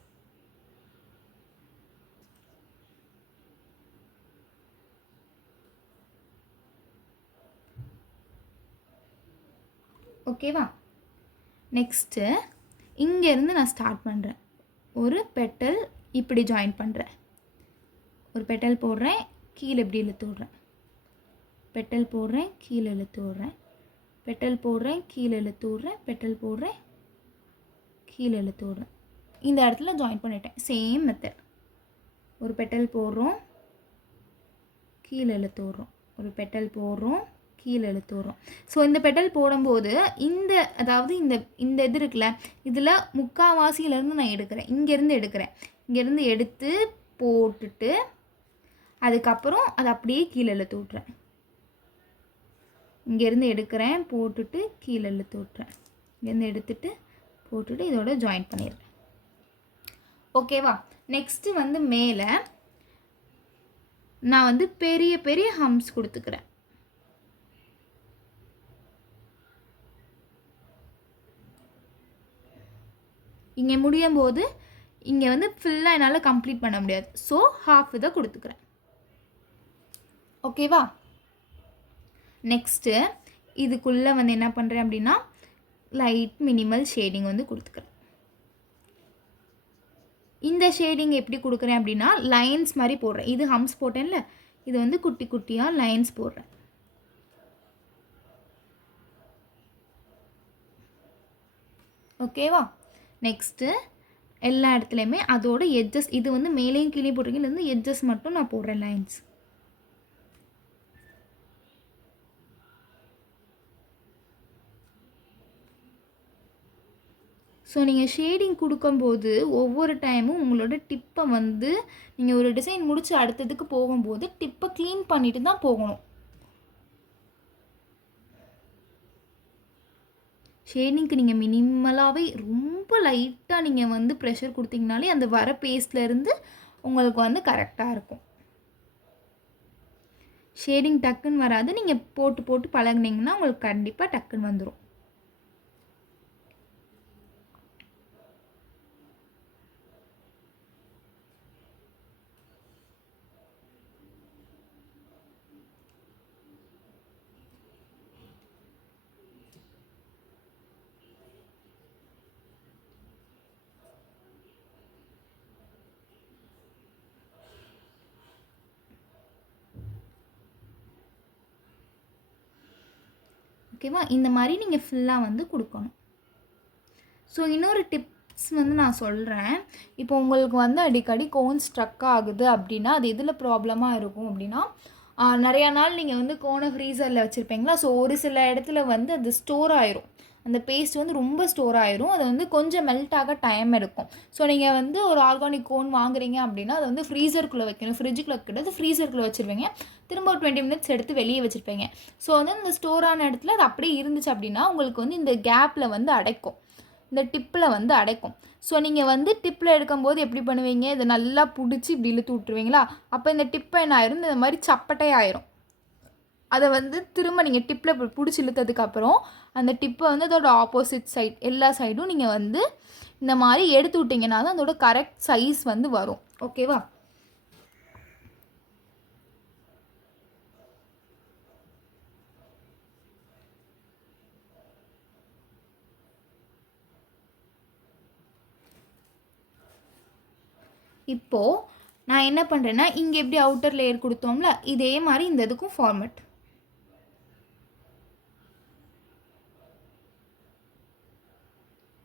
ஓகேவா? நெக்ஸ்ட்டு இங்கேருந்து நான் ஸ்டார்ட் பண்ணுறேன். ஒரு பெட்டல் இப்படி ஜாயின் பண்ணுறேன். ஒரு பெட்டல் போடுறேன், கீழே இப்படி இழுத்து விட்றேன். பெட்டல் போடுறேன், கீழே இழுத்து விட்றேன். பெட்டல் போடுறேன், கீழே இழுத்து விட்றேன். பெட்டல் போடுறேன், கீழே இழுத்து விட்றேன். இந்த இடத்துல ஜாயின் பண்ணிட்டேன். Same method. ஒரு பெட்டல் போடுறோம், கீழே இழுத்து விட்றோம். ஒரு பெட்டல் போடுறோம், கீழே இழுத்து விட்றோம். ஸோ இந்த பெட்டல் போடும்போது அதாவது இந்த இது இருக்குல்ல, இதில் முக்கால்வாசியிலேருந்து நான் எடுக்கிறேன். இங்கேருந்து எடுத்து போட்டுட்டு அதுக்கப்புறம் அதை அப்படியே கீழே இழுத்து விட்றேன். இங்கேருந்து எடுக்கிறேன், போட்டுட்டு கீழே இழுத்து விட்றேன். இங்கேருந்து எடுத்துட்டு போட்டுட்டு இதோட ஜாயின் பண்ணிடுறேன். ஓகேவா? நெக்ஸ்ட்டு வந்து மேலே நான் வந்து பெரிய பெரிய ஹம்ஸ் கொடுத்துக்கிறேன். இங்கே முடியும் போது இங்கே வந்து ஃபுல்லாக என்னால் கம்ப்ளீட் பண்ண முடியாது. ஸோ ஹாஃப் இதை கொடுத்துக்கிறேன். ஓகேவா? நெக்ஸ்ட்டு இதுக்குள்ளே வந்து என்ன பண்ணுறேன் அப்படின்னா லைட் மினிமல் ஷேடிங் வந்து கொடுத்துக்கிறேன். இந்த ஷேடிங் எப்படி கொடுக்குறேன் அப்படின்னா லைன்ஸ் மாதிரி போடுறேன். இது ஹம்ஸ் போட்டேன்ல, இது வந்து குட்டி குட்டியாக லைன்ஸ் போடுறேன். ஓகேவா? நெக்ஸ்ட்டு எல்லா இடத்துலையுமே அதோட எட்ஜஸ், இது வந்து மேலேயும் கீழே போட்டிருக்கீங்க, வந்து எட்ஜஸ் மட்டும் நான் போடுறேன் லைன்ஸ். ஸோ நீங்கள் ஷேடிங் கொடுக்கும்போது ஒவ்வொரு டைமும் உங்களோட டிப்பை வந்து நீங்கள் ஒரு டிசைன் முடித்து அடுத்ததுக்கு போகும்போது டிப்பை க்ளீன் பண்ணிட்டு தான் போகணும். ஷேடிங்க்கு நீங்கள் மினிமலாகவே ரொம்ப லைட்டாக நீங்கள் வந்து ப்ரெஷர் கொடுத்தீங்கனாலே அந்த வர பேஸ்ட்லேருந்து உங்களுக்கு வந்து கரெக்டாக இருக்கும். ஷேடிங் டக்குன்னு வராது, நீங்கள் போட்டு போட்டு பழகுனீங்கன்னா உங்களுக்கு கண்டிப்பாக டக்குன்னு வந்துடும். ஓகேவா? இந்த மாதிரி நீங்கள் ஃபுல்லாக வந்து கொடுக்கணும். ஸோ இன்னொரு டிப்ஸ் வந்து நான் சொல்கிறேன். இப்போ உங்களுக்கு வந்து அடிக்கடி கோன் ஸ்ட்ரக் ஆகுது அப்படின்னா அது எதில் ப்ராப்ளமாக இருக்கும் அப்படின்னா, நிறையா நாள் நீங்கள் வந்து கோனை ஃப்ரீசரில் வச்சுருப்பீங்களா, ஸோ ஒரு சில இடத்துல வந்து அது ஸ்டோர் ஆயிரும், அந்த பேஸ்ட் வந்து ரொம்ப ஸ்டோர் ஆயிரும், அது வந்து கொஞ்சம் மெல்ட் ஆக டைம் எடுக்கும். ஸோ நீங்கள் வந்து ஒரு ஆர்கானிக் கோன் வாங்குறீங்க அப்படின்னா அதை வந்து ஃப்ரீசருக்குள்ளே வைக்கணும், ஃப்ரிட்ஜுக்குள்ளே வைக்கிறது, ஃப்ரீசருக்குள்ளே வச்சுருவீங்க, திரும்ப ஒரு 20 மினிட்ஸ் எடுத்து வெளியே வச்சுருப்பீங்க. ஸோ வந்து இந்த ஸ்டோர் ஆன இடத்துல அது அப்படியே இருந்துச்சு அப்படின்னா உங்களுக்கு வந்து இந்த கேப்பில் வந்து அடைக்கும், இந்த டிப்பில் வந்து அடைக்கும். ஸோ நீங்கள் வந்து டிப்பில் எடுக்கும்போது எப்படி பண்ணுவீங்க, இதை நல்லா பிடிச்சி இப்படி இழுத்து விட்ருவீங்களா, அப்போ இந்த டிப்பை என்ன ஆயிரும், இந்த மாதிரி சப்பட்டை ஆயிரும். அதை வந்து திரும்ப நீங்கள் டிப்பில் பிடிச்சி இழுத்ததுக்கப்புறம் அந்த டிப்பை வந்து அதோட ஆப்போசிட் சைட் எல்லா சைடும் நீங்கள் வந்து இந்த மாதிரி எடுத்து விட்டிங்கன்னா தான் அதோட கரெக்ட் சைஸ் வந்து வரும். ஓகேவா? இப்போது நான் என்ன பண்ணுறேன்னா, இங்கே எப்படி அவுட்டர் லேயர் கொடுத்தோம்ல, இதே மாதிரி இந்த இதுக்கும் ஃபார்மேட்.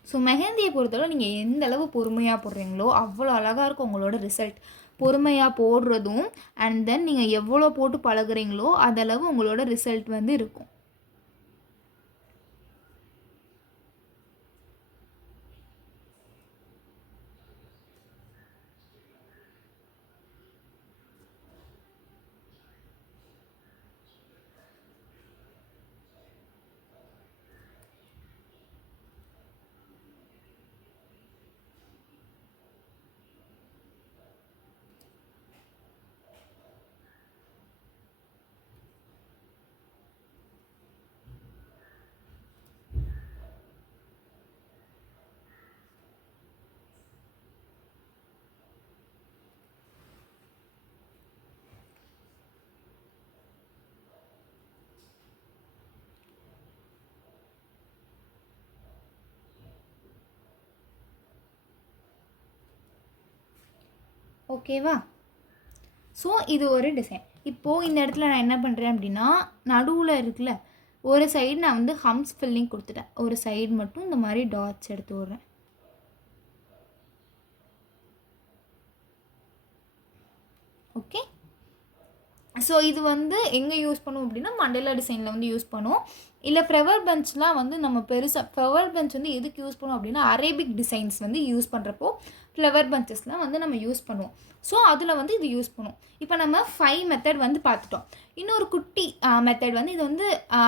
ஸோ மெஹந்தியை பொறுத்தவரை நீங்கள் எந்த அளவு பொறுமையாக போடுறீங்களோ அவ்வளோ அழகாக இருக்கும் உங்களோட ரிசல்ட். பொறுமையாக போடுறதும் அண்ட் தென் நீங்கள் எவ்வளோ போட்டு பழகுறீங்களோ அதளவு உங்களோட ரிசல்ட் வந்து இருக்கும். ஓகேவா? ஸோ இது ஒரு டிசைன். இப்போது இந்த இடத்துல நான் என்ன பண்ணுறேன் அப்படின்னா, நடுவில் இருக்குல்ல ஒரு சைடு நான் வந்து ஹம்ஸ் ஃபில்லிங் கொடுத்துட்டேன், ஒரு சைடு மட்டும் இந்த மாதிரி டாட்ஸ் எடுத்து விட்றேன். ஓகே. ஸோ இது வந்து எங்கே யூஸ் பண்ணுவோம் அப்படின்னா மண்டேலா டிசைனில் வந்து யூஸ் பண்ணுவோம். இல்லை ஃப்ளவர் பஞ்ச்லாம் வந்து நம்ம பெருசாக ஃப்ளவர் பஞ்ச் வந்து எதுக்கு யூஸ் பண்ணுவோம் அப்படின்னா அரேபிக் டிசைன்ஸ் வந்து யூஸ் பண்ணுறப்போ ஃப்ளவர் பஞ்சஸ்லாம் வந்து நம்ம யூஸ் பண்ணுவோம். ஸோ அதில் வந்து இது யூஸ் பண்ணுவோம். இப்போ நம்ம 5 மெத்தட் வந்து பார்த்துட்டோம். இன்னொரு குட்டி மெத்தட் வந்து இது வந்து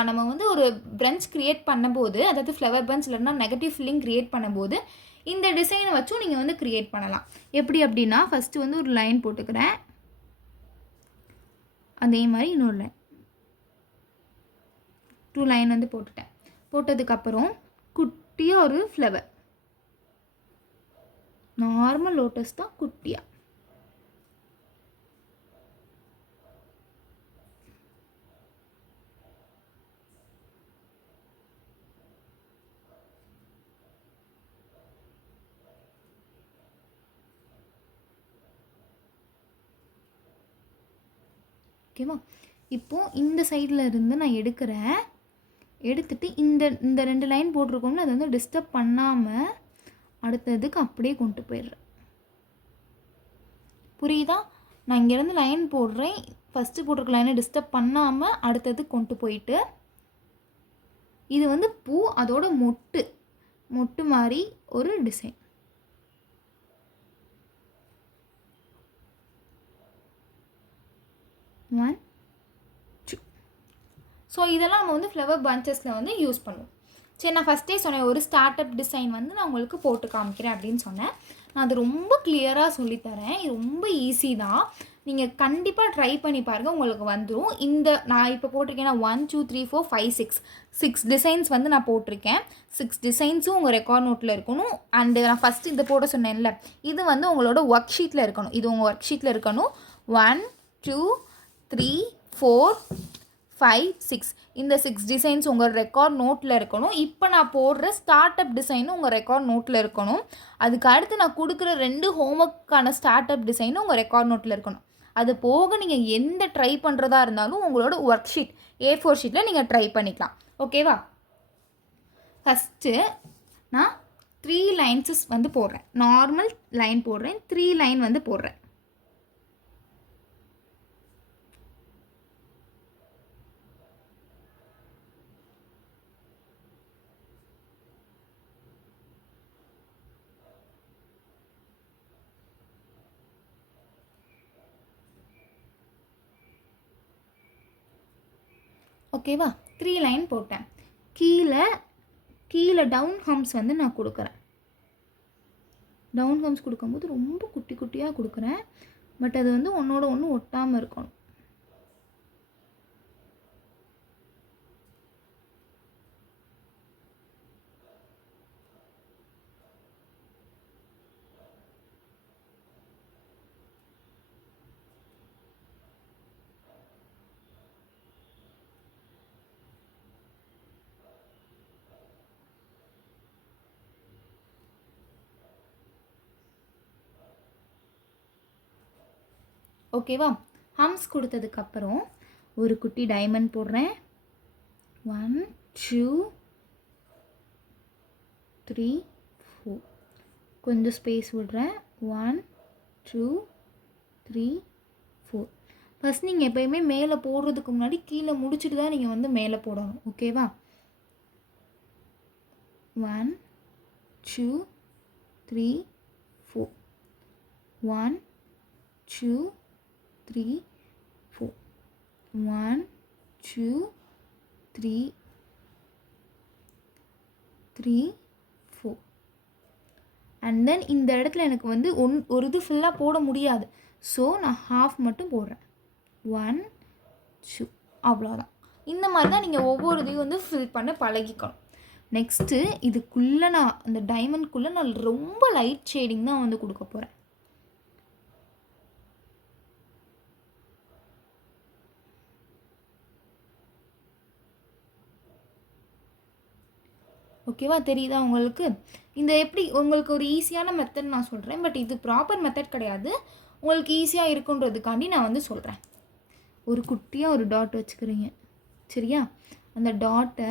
நம்ம வந்து ஒரு பிரஞ்ச் க்ரியேட் பண்ணும்போது, அதாவது ஃப்ளவர் பஞ்ச் இல்லைன்னா நெகட்டிவ் ஃபில்லிங் க்ரியேட் பண்ணும்போது இந்த டிசைனை வச்சும் நீங்கள் வந்து க்ரியேட் பண்ணலாம். எப்படி அப்படின்னா ஃபஸ்ட்டு வந்து ஒரு லைன் போட்டுக்கிறேன், அதே மாதிரி இன்னொரு லைன், 2 லைன் வந்து போட்டுட்டேன். போட்டதுக்கப்புறம் குட்டியாக ஒரு ஃப்ளவர், நார்மல் லோட்டஸ் தான் குட்டியாக. ஓகேவா? இப்போது இந்த சைடில் இருந்து நான் எடுக்கிறேன், எடுத்துகிட்டு இந்த 2 லைன் போட்டிருக்கோம்ல அதை வந்து டிஸ்டர்ப் பண்ணாமல் அடுத்ததுக்கு அப்படியே கொண்டு போயிடுறேன். புரியுதா? நான் இங்கேருந்து லைன் போடுறேன், ஃபஸ்ட்டு போட்டிருக்க லைனை டிஸ்டர்ப் பண்ணாமல் அடுத்ததுக்கு கொண்டு போயிட்டு, இது வந்து பூ, அதோட மொட்டு மாதிரி ஒரு டிசைன். One two. ஸோ இதெல்லாம் நம்ம வந்து ஃப்ளவர் பஞ்சஸில் வந்து யூஸ் பண்ணுவோம். சரி, நான் ஃபஸ்ட்டே சொன்னேன் ஒரு ஸ்டார்ட் அப் டிசைன் வந்து நான் உங்களுக்கு போட்டு காமிக்கிறேன் அப்படின்னு சொன்னேன். நான் அது ரொம்ப கிளியராக சொல்லித்தரேன். இது ரொம்ப ஈஸி தான். நீங்கள் கண்டிப்பாக ட்ரை பண்ணி பாருங்கள், உங்களுக்கு வந்துடும். இந்த நான் இப்போ போட்டிருக்கேன்னா 1 2 3 4 5 6 டிசைன்ஸ் வந்து நான் போட்டிருக்கேன். 6 டிசைன்ஸும் உங்கள் ரெக்கார்ட் நோட்டில் இருக்கணும். அண்டு நான் ஃபஸ்ட்டு இதை போட சொன்னேன்ல, இது வந்து உங்களோட ஒர்க் ஷீட்டில் இருக்கணும். இது உங்கள் ஒர்க் ஷீட்டில் இருக்கணும். 1 2 3 4 5 6 இந்த 6 டிசைன்ஸ் உங்கள் ரெக்கார்ட் நோட்டில் இருக்கணும். இப்போ நான் போடுற ஸ்டார்ட் அப் டிசைனும் உங்கள் ரெக்கார்ட் நோட்டில் இருக்கணும். அதுக்கு அடுத்து நான் கொடுக்குற 2 ஹோம்ஒர்க்கான ஸ்டார்ட் அப் டிசைனும் உங்கள் ரெக்கார்ட் நோட்டில் இருக்கணும். அது போக நீங்கள் எந்த ட்ரை பண்ணுறதா இருந்தாலும் உங்களோட ஒர்க் ஷீட் A4 ஷீட்டில் நீங்கள் ட்ரை பண்ணிக்கலாம். ஓகேவா? ஃபஸ்ட்டு நான் 3 லைன்ஸஸ் வந்து போடுறேன். நார்மல் லைன் போடுறேன், 3 லைன் வந்து போடுறேன். ஓகேவா? 3 லைன் போட்டேன். கீழே டவுன் ஹம்ஸ் வந்து நான் கொடுக்குறேன். டவுன் ஹம்ஸ் கொடுக்கும்போது ரொம்ப குட்டி குட்டியாக கொடுக்குறேன். பட் அது வந்து ஒன்றோட ஒன்று ஒட்டாமல் இருக்கணும். ஓகேவா? ஹம்ஸ் கொடுத்ததுக்கப்புறம் ஒரு குட்டி டைமண்ட் போடுறேன். 1 2 3 4 கொஞ்சம் ஸ்பேஸ் விடுறேன். 1 2 3 4. ஃபஸ்ட் நீங்கள் எப்போயுமே மேலே போடுறதுக்கு முன்னாடி கீழே முடிச்சுட்டு தான் நீங்கள் வந்து மேலே போடணும். ஓகேவா? 1 2 3 4 1 2 3 4 1 2 3 3 4. அண்ட் தென் இந்த இடத்துல எனக்கு வந்து ஒரு இது ஃபுல்லாக போட முடியாது. ஸோ நான் ஹாஃப் மட்டும் போடுறேன். 1 2 அவ்வளோதான். இந்த மாதிரி தான் நீங்கள் ஒவ்வொரு இதையும் வந்து ஃபில் பண்ண பழகிக்கணும். நெக்ஸ்ட்டு இதுக்குள்ளே நான் அந்த டைமண்ட்குள்ளே நான் ரொம்ப லைட் ஷேடிங் தான் வந்து கொடுக்க போகிறேன். ஓகேவா? தெரியுதா உங்களுக்கு? இந்த எப்படி உங்களுக்கு ஒரு ஈஸியான மெத்தட் நான் சொல்கிறேன். பட் இது ப்ராப்பர் மெத்தட் கிடையாது. உங்களுக்கு ஈஸியாக இருக்குன்றதுக்காண்டி நான் வந்து சொல்கிறேன். ஒரு குட்டியாக ஒரு டாட் வச்சுக்கிறீங்க, சரியா? அந்த டாட்டை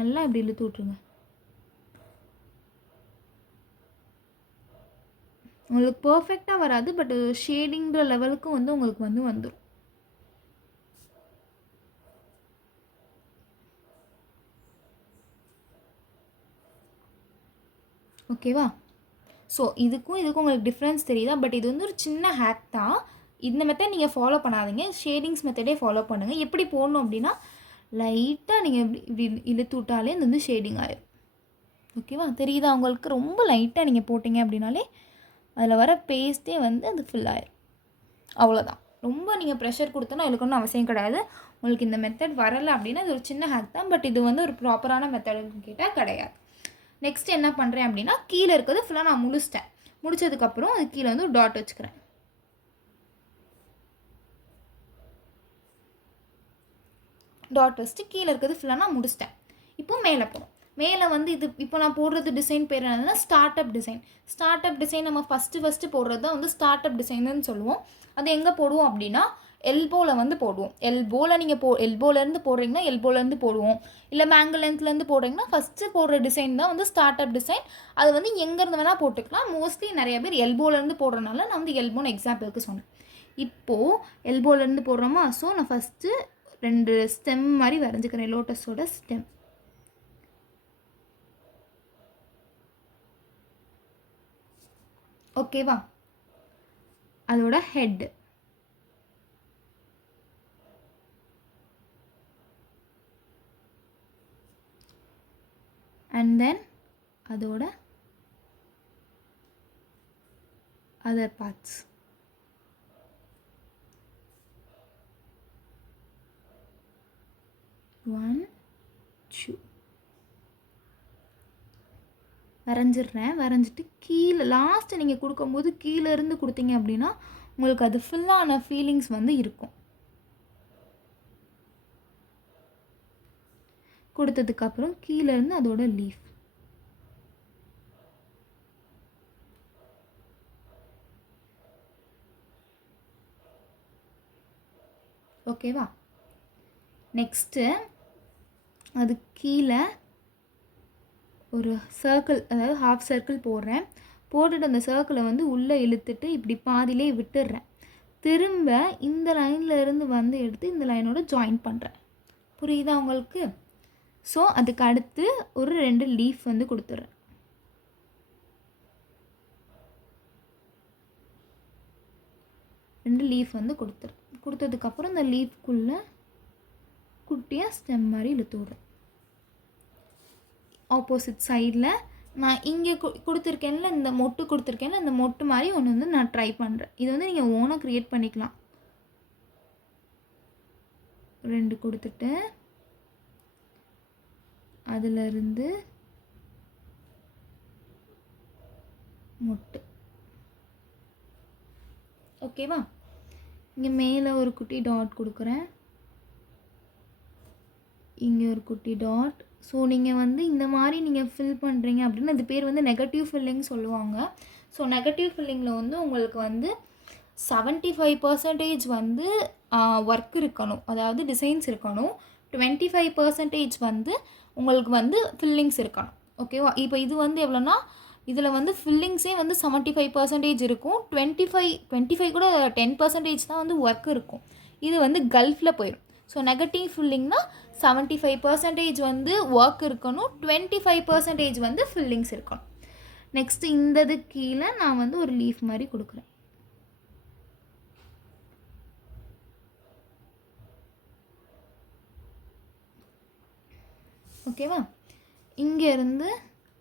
நல்லா இப்படி இழுத்து விட்ருங்க. உங்களுக்கு பர்ஃபெக்டாக வராது, பட் ஷேடிங்கிற லெவலுக்கு வந்து உங்களுக்கு வந்து வந்துடும். ஓகேவா? ஸோ இதுக்கும் உங்களுக்கு டிஃப்ரென்ஸ் தெரியுதா? பட் இது வந்து ஒரு சின்ன ஹேக் தான். இந்த மெத்தட் நீங்கள் ஃபாலோ பண்ணாதீங்க, ஷேடிங்ஸ் மெத்தடே ஃபாலோ பண்ணுங்கள். எப்படி போடணும் அப்படின்னா, லைட்டாக நீங்கள் இப்படி இழுத்து விட்டாலே இது வந்து ஷேடிங் ஆயிடும். ஓகேவா? தெரியுதா உங்களுக்கு? ரொம்ப லைட்டாக நீங்கள் போட்டிங்க அப்படின்னாலே அதில் வர பேஸ்ட்டே வந்து அது ஃபில் ஆயிடும். அவ்வளோதான். ரொம்ப நீங்கள் ப்ரெஷர் கொடுத்தோன்னா இருக்கணும்னு அவசியம் கிடையாது. உங்களுக்கு இந்த மெத்தட் வரலை அப்படின்னா இது ஒரு சின்ன ஹேக் தான். பட் இது வந்து ஒரு ப்ராப்பரான மெத்தடுன்னு கேட்டால் கிடையாது. நெக்ஸ்ட் என்ன பண்ணுறேன் அப்படின்னா, கீழே இருக்கிறது ஃபுல்லாக நான் முடிச்சிட்டேன். முடித்ததுக்கப்புறம் அது கீழே வந்து ஒரு டாட் வச்சுக்கிறேன். டாட் வச்சுட்டு கீழே இருக்கிறது ஃபுல்லாக நான் முடிச்சிட்டேன். இப்போ மேலே போகும். மேலே வந்து இது இப்போ நான் போடுறது டிசைன் பேர் என்னன்னா start up design. Start up design நம்ம ஃபஸ்ட்டு போடுறது தான் வந்து ஸ்டார்ட் அப் டிசைன்னு சொல்லுவோம். அது எங்கே போடுவோம் அப்படின்னா, எல்போவில் வந்து போடுவோம். எல்போவில் நீங்கள் எல்போலேருந்து போடுறீங்கன்னா எல்போலேருந்து போடுவோம். இல்லை மேங்கிள் லென்த்லேருந்து போடுறீங்கன்னா ஃபஸ்ட்டு போடுற டிசைன் தான் வந்து ஸ்டார்ட் அப் டிசைன். அது வந்து எங்கேருந்து வேணால் போட்டுக்கலாம். மோஸ்ட்லி நிறைய பேர் எல்போலேருந்து போடுறதுனால நான் வந்து எல்போன்னு எக்ஸாம்பிளுக்கு சொன்னேன். இப்போது எல்போலேருந்து போடுறோமா, ஸோ நான் ஃபஸ்ட்டு 2 ஸ்டெம் மாதிரி வரைஞ்சிக்கிறேன். லோட்டஸோட ஸ்டெம். ஓகேவா? அதோட ஹெட், அண்ட் தென் அதோட அதர் பார்ட்ஸ். ஒன் 2 வரைஞ்சிடுறேன். வரைஞ்சிட்டு கீழே லாஸ்ட்டு நீங்கள் கொடுக்கும்போது கீழே இருந்து கொடுத்தீங்க அப்படின்னா உங்களுக்கு அது ஃபுல்லான ஃபீலிங்ஸ் வந்து இருக்கும். கொடுத்ததுக்கப்புறம் கீழே இருந்து அதோட லீஃப். ஓகேவா? நெக்ஸ்ட்டு அது கீழே ஒரு சர்க்கிள், அதாவது ஹாஃப் சர்க்கிள் போடுறேன். போட்டுட்டு அந்த சர்க்கிளை வந்து உள்ளே இழுத்துட்டு இப்படி பாதியிலே விட்டுடுறேன். திரும்ப இந்த லைனில் இருந்து வந்து எடுத்து இந்த லைனோட ஜாயின் பண்ணுறேன். புரியுதா உங்களுக்கு? ஸோ அதுக்கு அடுத்து ஒரு 2 லீஃப் வந்து கொடுத்துட்றேன். ரெண்டு லீஃப் வந்து கொடுத்ததுக்கப்புறம் இந்த லீஃப்குள்ளே குட்டியாக ஸ்டெம் மாதிரி இழுத்து விடுறேன். ஆப்போசிட் சைடில் நான் இங்கே கொடுத்துருக்கேன்ல, இந்த மொட்டு கொடுத்துருக்கேன்ல, இந்த மொட்டு மாதிரி ஒன்று வந்து நான் ட்ரை பண்ணுறேன். இது வந்து நீங்கள் ஓனாக க்ரியேட் பண்ணிக்கலாம். 2 கொடுத்துட்டு அதிலிருந்து மொட்டு. ஓகேவா? இங்கே மேலே ஒரு குட்டி டாட் கொடுக்குறேன், இங்கே ஒரு குட்டி டாட். ஸோ நீங்கள் வந்து இந்த மாதிரி நீங்கள் ஃபில் பண்ணுறீங்க அப்படின்னா இது பேர் வந்து நெகட்டிவ் ஃபில்லிங் சொல்லுவாங்க. ஸோ நெகட்டிவ் ஃபில்லிங்கில் வந்து உங்களுக்கு வந்து 75% வந்து ஒர்க் இருக்கணும், அதாவது டிசைன்ஸ் இருக்கணும். 25% வந்து உங்களுக்கு வந்து ஃபில்லிங்ஸ் இருக்கணும். ஓகேவா? இப்போ இது வந்து எவ்வளோனா, இதில் வந்து ஃபில்லிங்ஸே வந்து 75% இருக்கும். 25 கூட 10% தான் வந்து ஒர்க் இருக்கும். இது வந்து கல்ஃபில் போயிடும். ஸோ நெகட்டிவ் ஃபில்லிங்னால் 75% வந்து ஒர்க் இருக்கணும், 25% வந்து ஃபில்லிங்ஸ் இருக்கணும். நெக்ஸ்ட்டு இந்தது கீழே நான் வந்து ஒரு லீஃப் மாதிரி கொடுக்குறேன். ஓகேவா? இங்கேருந்து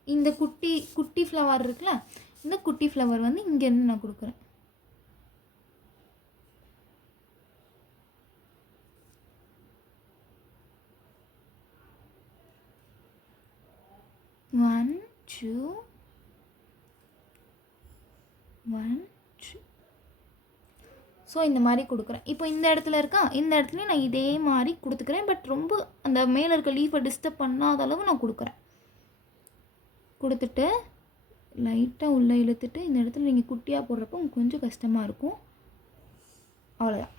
இந்த குட்டி ஃப்ளவர் இருக்குல்ல, இந்த குட்டி ஃப்ளவர் வந்து இங்கேருந்து நான் கொடுக்குறேன். One two 1 2. ஸோ இந்த மாதிரி கொடுக்குறேன். இப்போ இந்த இடத்துல இருக்கா, இந்த இடத்துலையும் நான் இதே மாதிரி கொடுத்துக்கிறேன். பட் ரொம்ப அந்த மேலே இருக்க லீஃபை டிஸ்டர்ப் பண்ணாத அளவு நான் கொடுக்குறேன். கொடுத்துட்டு லைட்டாக உள்ளே இழுத்துட்டு இந்த இடத்துல நீங்கள் குட்டியாக போடுறப்போ உங்களுக்கு கொஞ்சம் கஷ்டமாக இருக்கும். அவ்வளோதான்.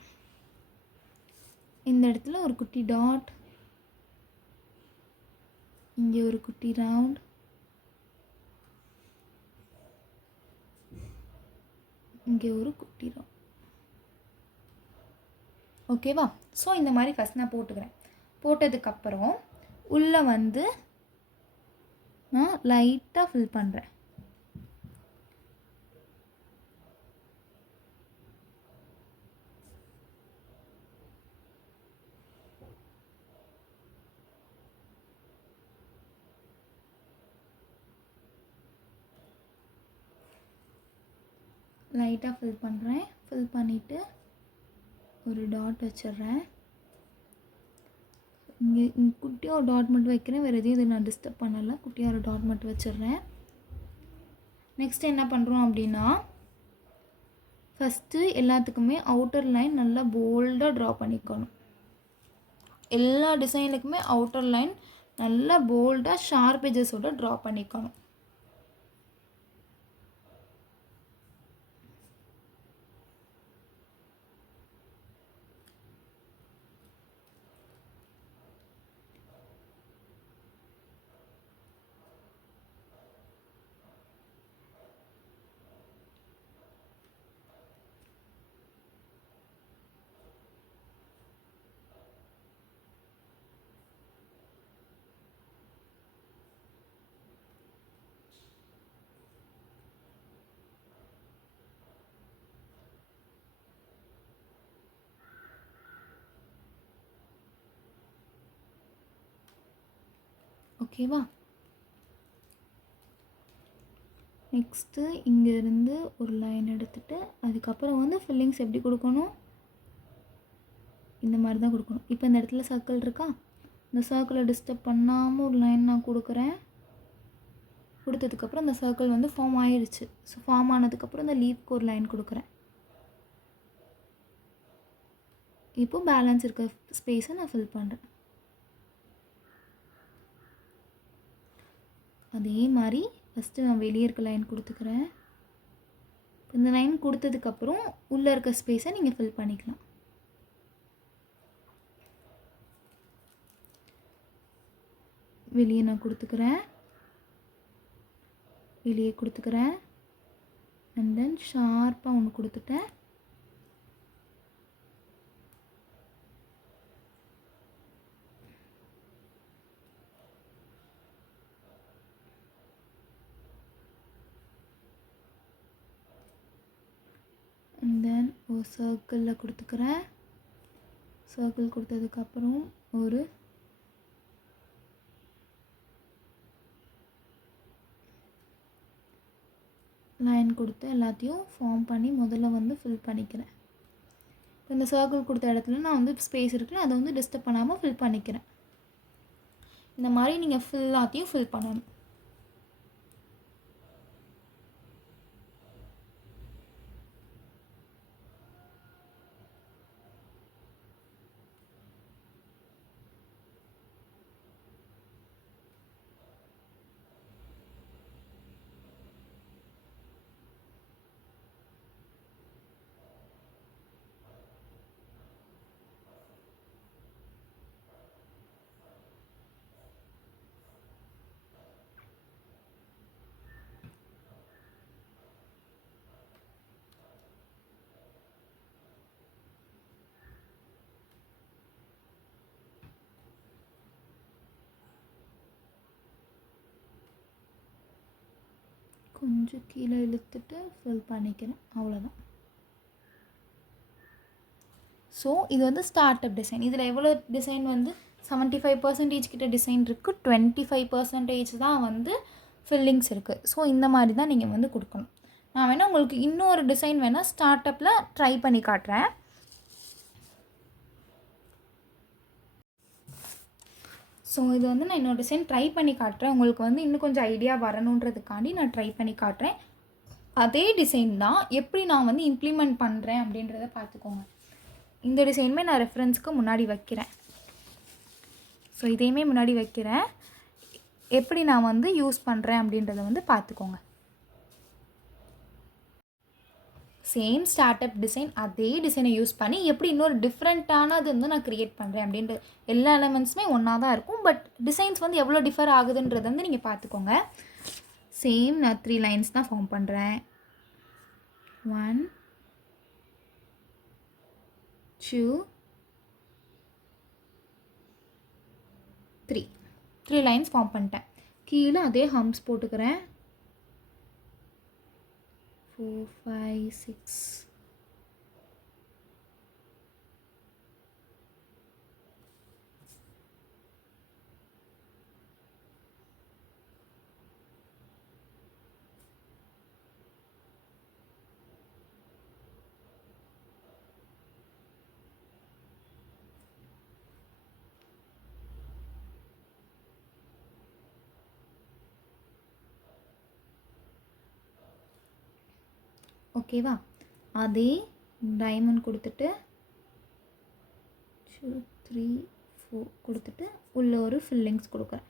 இந்த இடத்துல ஒரு குட்டி டாட், இங்கே ஒரு குட்டி ரவுண்ட், இங்கே ஒரு குட்டி ரவுண்ட். ஓகேவா? ஸோ இந்த மாதிரி ஃபஸ்ட் நான் போட்டுக்கிறேன். போட்டதுக்கப்புறம் உள்ளே வந்து நான் லைட்டாக ஃபில் பண்ணுறேன். லைட்டாக ஃபில் பண்ணிவிட்டு ஒரு டாட் வச்சிடுறேன். இங்கே குட்டியாக ஒரு டாட் மட்டும் வைக்கிறேன், வேறு எதையும் இதை நான் டிஸ்டர்ப் பண்ணலை. குட்டியாக ஒரு டாட் மட்டும் வச்சிடுறேன். நெக்ஸ்ட் என்ன பண்ணுறோம் அப்படின்னா, ஃபஸ்ட்டு எல்லாத்துக்குமே அவுட்டர் லைன் நல்லா போல்டாக ட்ரா பண்ணிக்கணும். எல்லா டிசைனுக்குமே அவுட்டர் லைன் நல்லா போல்டாக ஷார்ப் எஜஸோடு ட்ரா பண்ணிக்கணும். ஓகேவா? நெக்ஸ்ட்டு இங்கேருந்து ஒரு லைன் எடுத்துகிட்டு அதுக்கப்புறம் வந்து ஃபில்லிங்ஸ் எப்படி கொடுக்கணும், இந்த மாதிரி தான் கொடுக்கணும். இப்போ இந்த இடத்துல சர்க்கிள் இருக்கா, இந்த சர்க்கிளை டிஸ்டர்ப் பண்ணாமல் ஒரு லைன் நான் கொடுக்குறேன். கொடுத்ததுக்கப்புறம் இந்த சர்க்கிள் வந்து ஃபார்ம் ஆயிடுச்சு. ஸோ ஃபார்ம் ஆனதுக்கப்புறம் இந்த லீஃப்க்கு ஒரு லைன் கொடுக்குறேன். இப்போது பேலன்ஸ் இருக்க ஸ்பேஸை நான் ஃபில் பண்ணுறேன். அதே மாதிரி ஃபஸ்ட்டு நான் வெளியே இருக்க லைன் கொடுத்துக்கிறேன். இந்த லைன் கொடுத்ததுக்கப்புறம் உள்ளே இருக்க ஸ்பேஸை நீங்கள் ஃபில் பண்ணிக்கலாம். வெளியே நான் கொடுத்துக்கிறேன், வெளியே கொடுத்துக்கிறேன், அண்ட் தென் ஷார்ப்பாக ஒன்று கொடுத்துட்டேன். அண்ட் தென் ஒரு சர்க்கிளில் கொடுத்துக்கிறேன். சர்க்கிள் கொடுத்ததுக்கப்புறம் ஒரு லைன் கொடுத்து எல்லாத்தையும் ஃபார்ம் பண்ணி முதல்ல வந்து ஃபில் பண்ணிக்கிறேன். இப்போ இந்த சர்க்கிள் கொடுத்த இடத்துல நான் வந்து ஸ்பேஸ் இருக்குல்ல, அதை வந்து டிஸ்டர்ப் பண்ணாமல் ஃபில் பண்ணிக்கிறேன். இந்த மாதிரி நீங்கள் ஃபுல்லாத்தையும் ஃபில் பண்ணணும். கொஞ்சம் கீழே இழுத்துட்டு ஃபில் பண்ணிக்கிறேன், அவ்வளோதான். ஸோ இது வந்து ஸ்டார்ட் அப் டிசைன். இதில் எவ்வளோ டிசைன் வந்து 75% கிட்ட டிசைன் இருக்குது, 25% தான் வந்து ஃபில்லிங்ஸ் இருக்குது. ஸோ இந்த மாதிரி தான் நீங்கள் வந்து கொடுக்கணும். நான் வேணால் உங்களுக்கு இன்னொரு டிசைன் வேணால் ஸ்டார்ட் அப்பில் ட்ரை பண்ணி காட்டுறேன். ஸோ இது வந்து நான் இன்னொரு டிசைன் ட்ரை பண்ணி காட்டுறேன். உங்களுக்கு வந்து இன்னும் கொஞ்சம் ஐடியா வரணுன்றதுக்காண்டி நான் ட்ரை பண்ணி காட்டுறேன். அதே டிசைன் தான் எப்படி நான் வந்து இம்ப்ளிமெண்ட் பண்ணுறேன் அப்படின்றத பார்த்துக்கோங்க. இந்த டிசைனுமே நான் ரெஃபரன்ஸ்க்கு முன்னாடி வைக்கிறேன். ஸோ இதையுமே முன்னாடி வைக்கிறேன். எப்படி நான் வந்து யூஸ் பண்ணுறேன் அப்படின்றத வந்து பார்த்துக்கோங்க. சேம் ஸ்டார்ட் அப் டிசைன், அதே டிசைனை யூஸ் பண்ணி எப்படி இன்னொரு டிஃப்ரெண்ட்டானது வந்து நான் க்ரியேட் பண்ணுறேன் அப்படின்ற எல்லா எலமெண்ட்ஸுமே ஒன்றா தான் இருக்கும். பட் டிசைன்ஸ் வந்து எவ்வளோ டிஃபர் ஆகுதுன்றது வந்து நீங்கள் பார்த்துக்கோங்க. சேம் நான் 3 லைன்ஸ் தான் ஃபார்ம் பண்ணுறேன். 1 2 3 லைன்ஸ் ஃபார்ம் பண்ணிட்டேன். கீழே அதே ஹம்ப்ஸ் போட்டுக்கிறேன். 4 5 6 ஓகேவா? அதே டைமண்ட் கொடுத்துட்டு 2 3 4 கொடுத்துட்டு உள்ள ஒரு ஃபில்லிங்ஸ் கொடுக்குறேன்.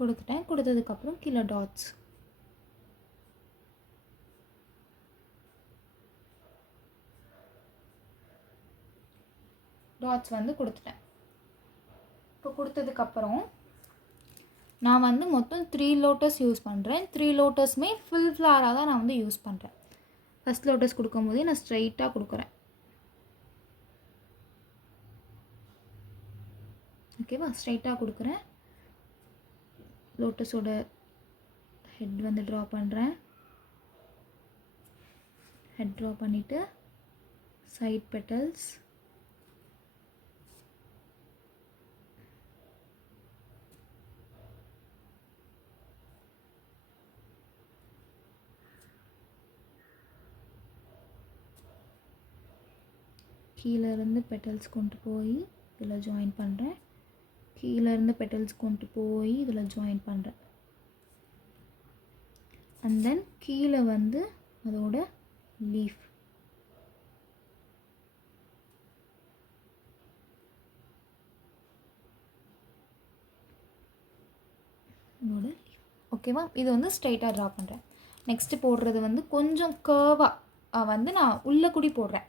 கொடுத்துட்டேன். கொடுத்ததுக்கப்புறம் கீழே டாட்ஸ். டாட்ஸ் வந்து கொடுத்துட்டேன். இப்போ கொடுத்ததுக்கப்புறம் நான் வந்து மொத்தம் 3 லோட்டஸ் யூஸ் பண்ணுறேன். 3 லோட்டஸுமே ஃபுல் ஃப்ளாராக தான் நான் வந்து யூஸ் பண்ணுறேன். ஃபஸ்ட் லோட்டஸ் கொடுக்கும்போதே நான் ஸ்ட்ரைட்டாக கொடுக்குறேன். ஓகேவா? ஸ்ட்ரைட்டாக கொடுக்குறேன். லோட்டஸோட ஹெட் வந்து ட்ரா பண்ணுறேன். ஹெட் ட்ரா பண்ணிவிட்டு சைட் பெட்டல்ஸ், கீழேருந்து பெட்டல்ஸ் கொண்டு போய் இதில் ஜாயின் பண்ணுறேன். கீழேருந்து பெட்டல்ஸ் கொண்டு போய் இதில் ஜாயின் பண்ணுறேன். அண்ட் தென் கீழே வந்து அதோட லீஃப். இதோட லீஃப். ஓகேவா? இது வந்து ஸ்ட்ரைட்டாக ட்ரா பண்ணுறேன். நெக்ஸ்ட்டு போடுறது வந்து கொஞ்சம் கர்வாக வந்து நான் உள்ளே கூடி போடுறேன்.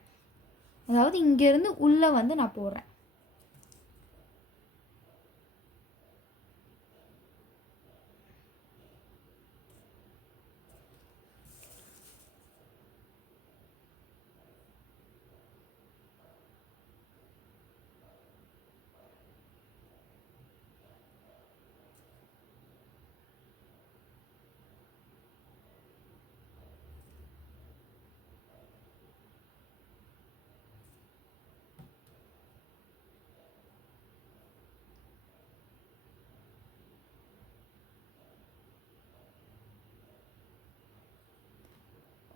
அதாவது இங்கேருந்து உள்ளே வந்து நான் போடுறேன்.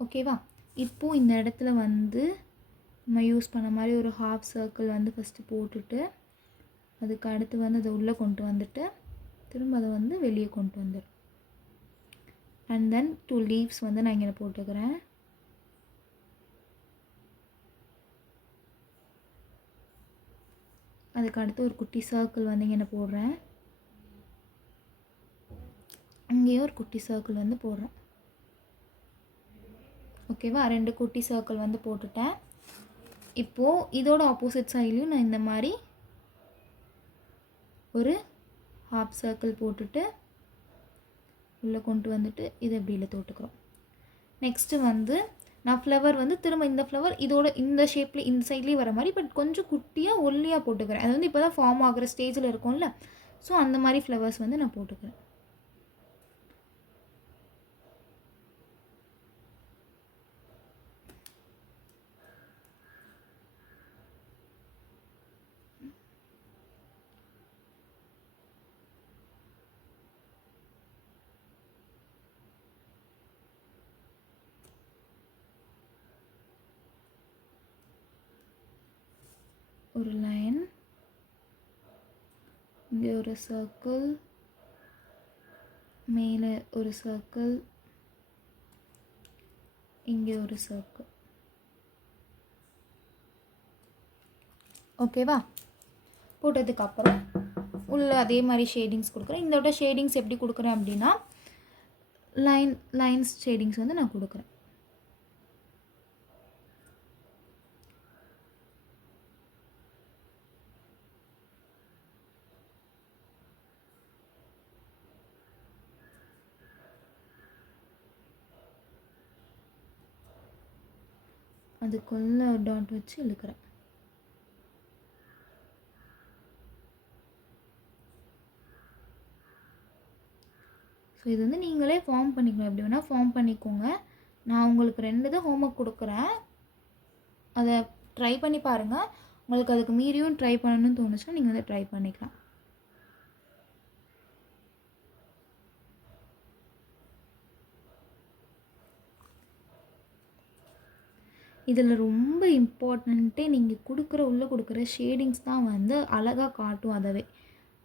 ஓகேவா? இப்போது இந்த இடத்துல வந்து நம்ம யூஸ் பண்ண மாதிரி ஒரு ஹாஃப் சர்க்கிள் வந்து ஃபஸ்ட்டு போட்டுட்டு அதுக்கு அடுத்து வந்து அதை உள்ளே கொண்டு வந்துட்டு திரும்ப அதை வந்து வெளியே கொண்டு வந்துடும். அண்ட் தென் 2 லீவ்ஸ் வந்து நான் இங்கே போட்டுக்கிறேன். அதுக்கு அடுத்து ஒரு குட்டி சர்க்கிள் வந்து இங்கே போடுறேன். இங்கேயும் ஒரு குட்டி சர்க்கிள் வந்து போடுறேன். ஓகேவா? 2 குட்டி சர்க்கிள் வந்து போட்டுட்டேன். இப்போது இதோட ஆப்போசிட் சைட்லையும் நான் இந்த மாதிரி ஒரு ஹாஃப் சர்க்கிள் போட்டுட்டு உள்ளே கொண்டு வந்துட்டு இதை எப்படியில் தொட்டுக்கிறோம். நெக்ஸ்ட்டு வந்து நான் ஃப்ளவர் வந்து திரும்ப இந்த ஃப்ளவர் இதோட இந்த ஷேப்பில் இந்த சைட்லேயும் வர மாதிரி பட் கொஞ்சம் குட்டியாக ஒல்லியாக போட்டுக்கிறேன். அது வந்து இப்போ தான் ஃபார்ம் ஆகிற ஸ்டேஜில் இருக்கும்ல, ஸோ அந்த மாதிரி ஃப்ளவர்ஸ் வந்து நான் போட்டுக்கிறேன். ஒரு லைன், இங்கே ஒரு சர்க்கிள், மேலே ஒரு சர்க்கிள், இங்கே ஒரு சர்க்கிள். ஓகேவா? போட்டதுக்கப்புறம் உள்ளே அதே மாதிரி ஷேடிங்ஸ் கொடுக்குறேன். இதோட ஷேடிங்ஸ் எப்படி கொடுக்குறேன் அப்படின்னா லைன்ஸ் ஷேடிங்ஸ் வந்து நான் கொடுக்குறேன். அதுக்குள்ளே டாட் வச்சு இழுக்கிறேன். ஸோ இது வந்து நீங்களே ஃபார்ம் பண்ணிக்கணும். எப்படி வேணால் ஃபார்ம் பண்ணிக்கோங்க. நான் உங்களுக்கு 2 தான் ஹோம்ஒர்க் கொடுக்குறேன். அதை ட்ரை பண்ணி பாருங்கள். உங்களுக்கு அதுக்கு மீறியும் ட்ரை பண்ணணும்னு தோணுச்சுன்னா நீங்கள் வந்து ட்ரை பண்ணிக்கலாம். இதில் ரொம்ப இம்பார்ட்டண்ட்டே நீங்கள் உள்ளே கொடுக்குற ஷேடிங்ஸ் தான் வந்து அழகாக காட்டும். அதவே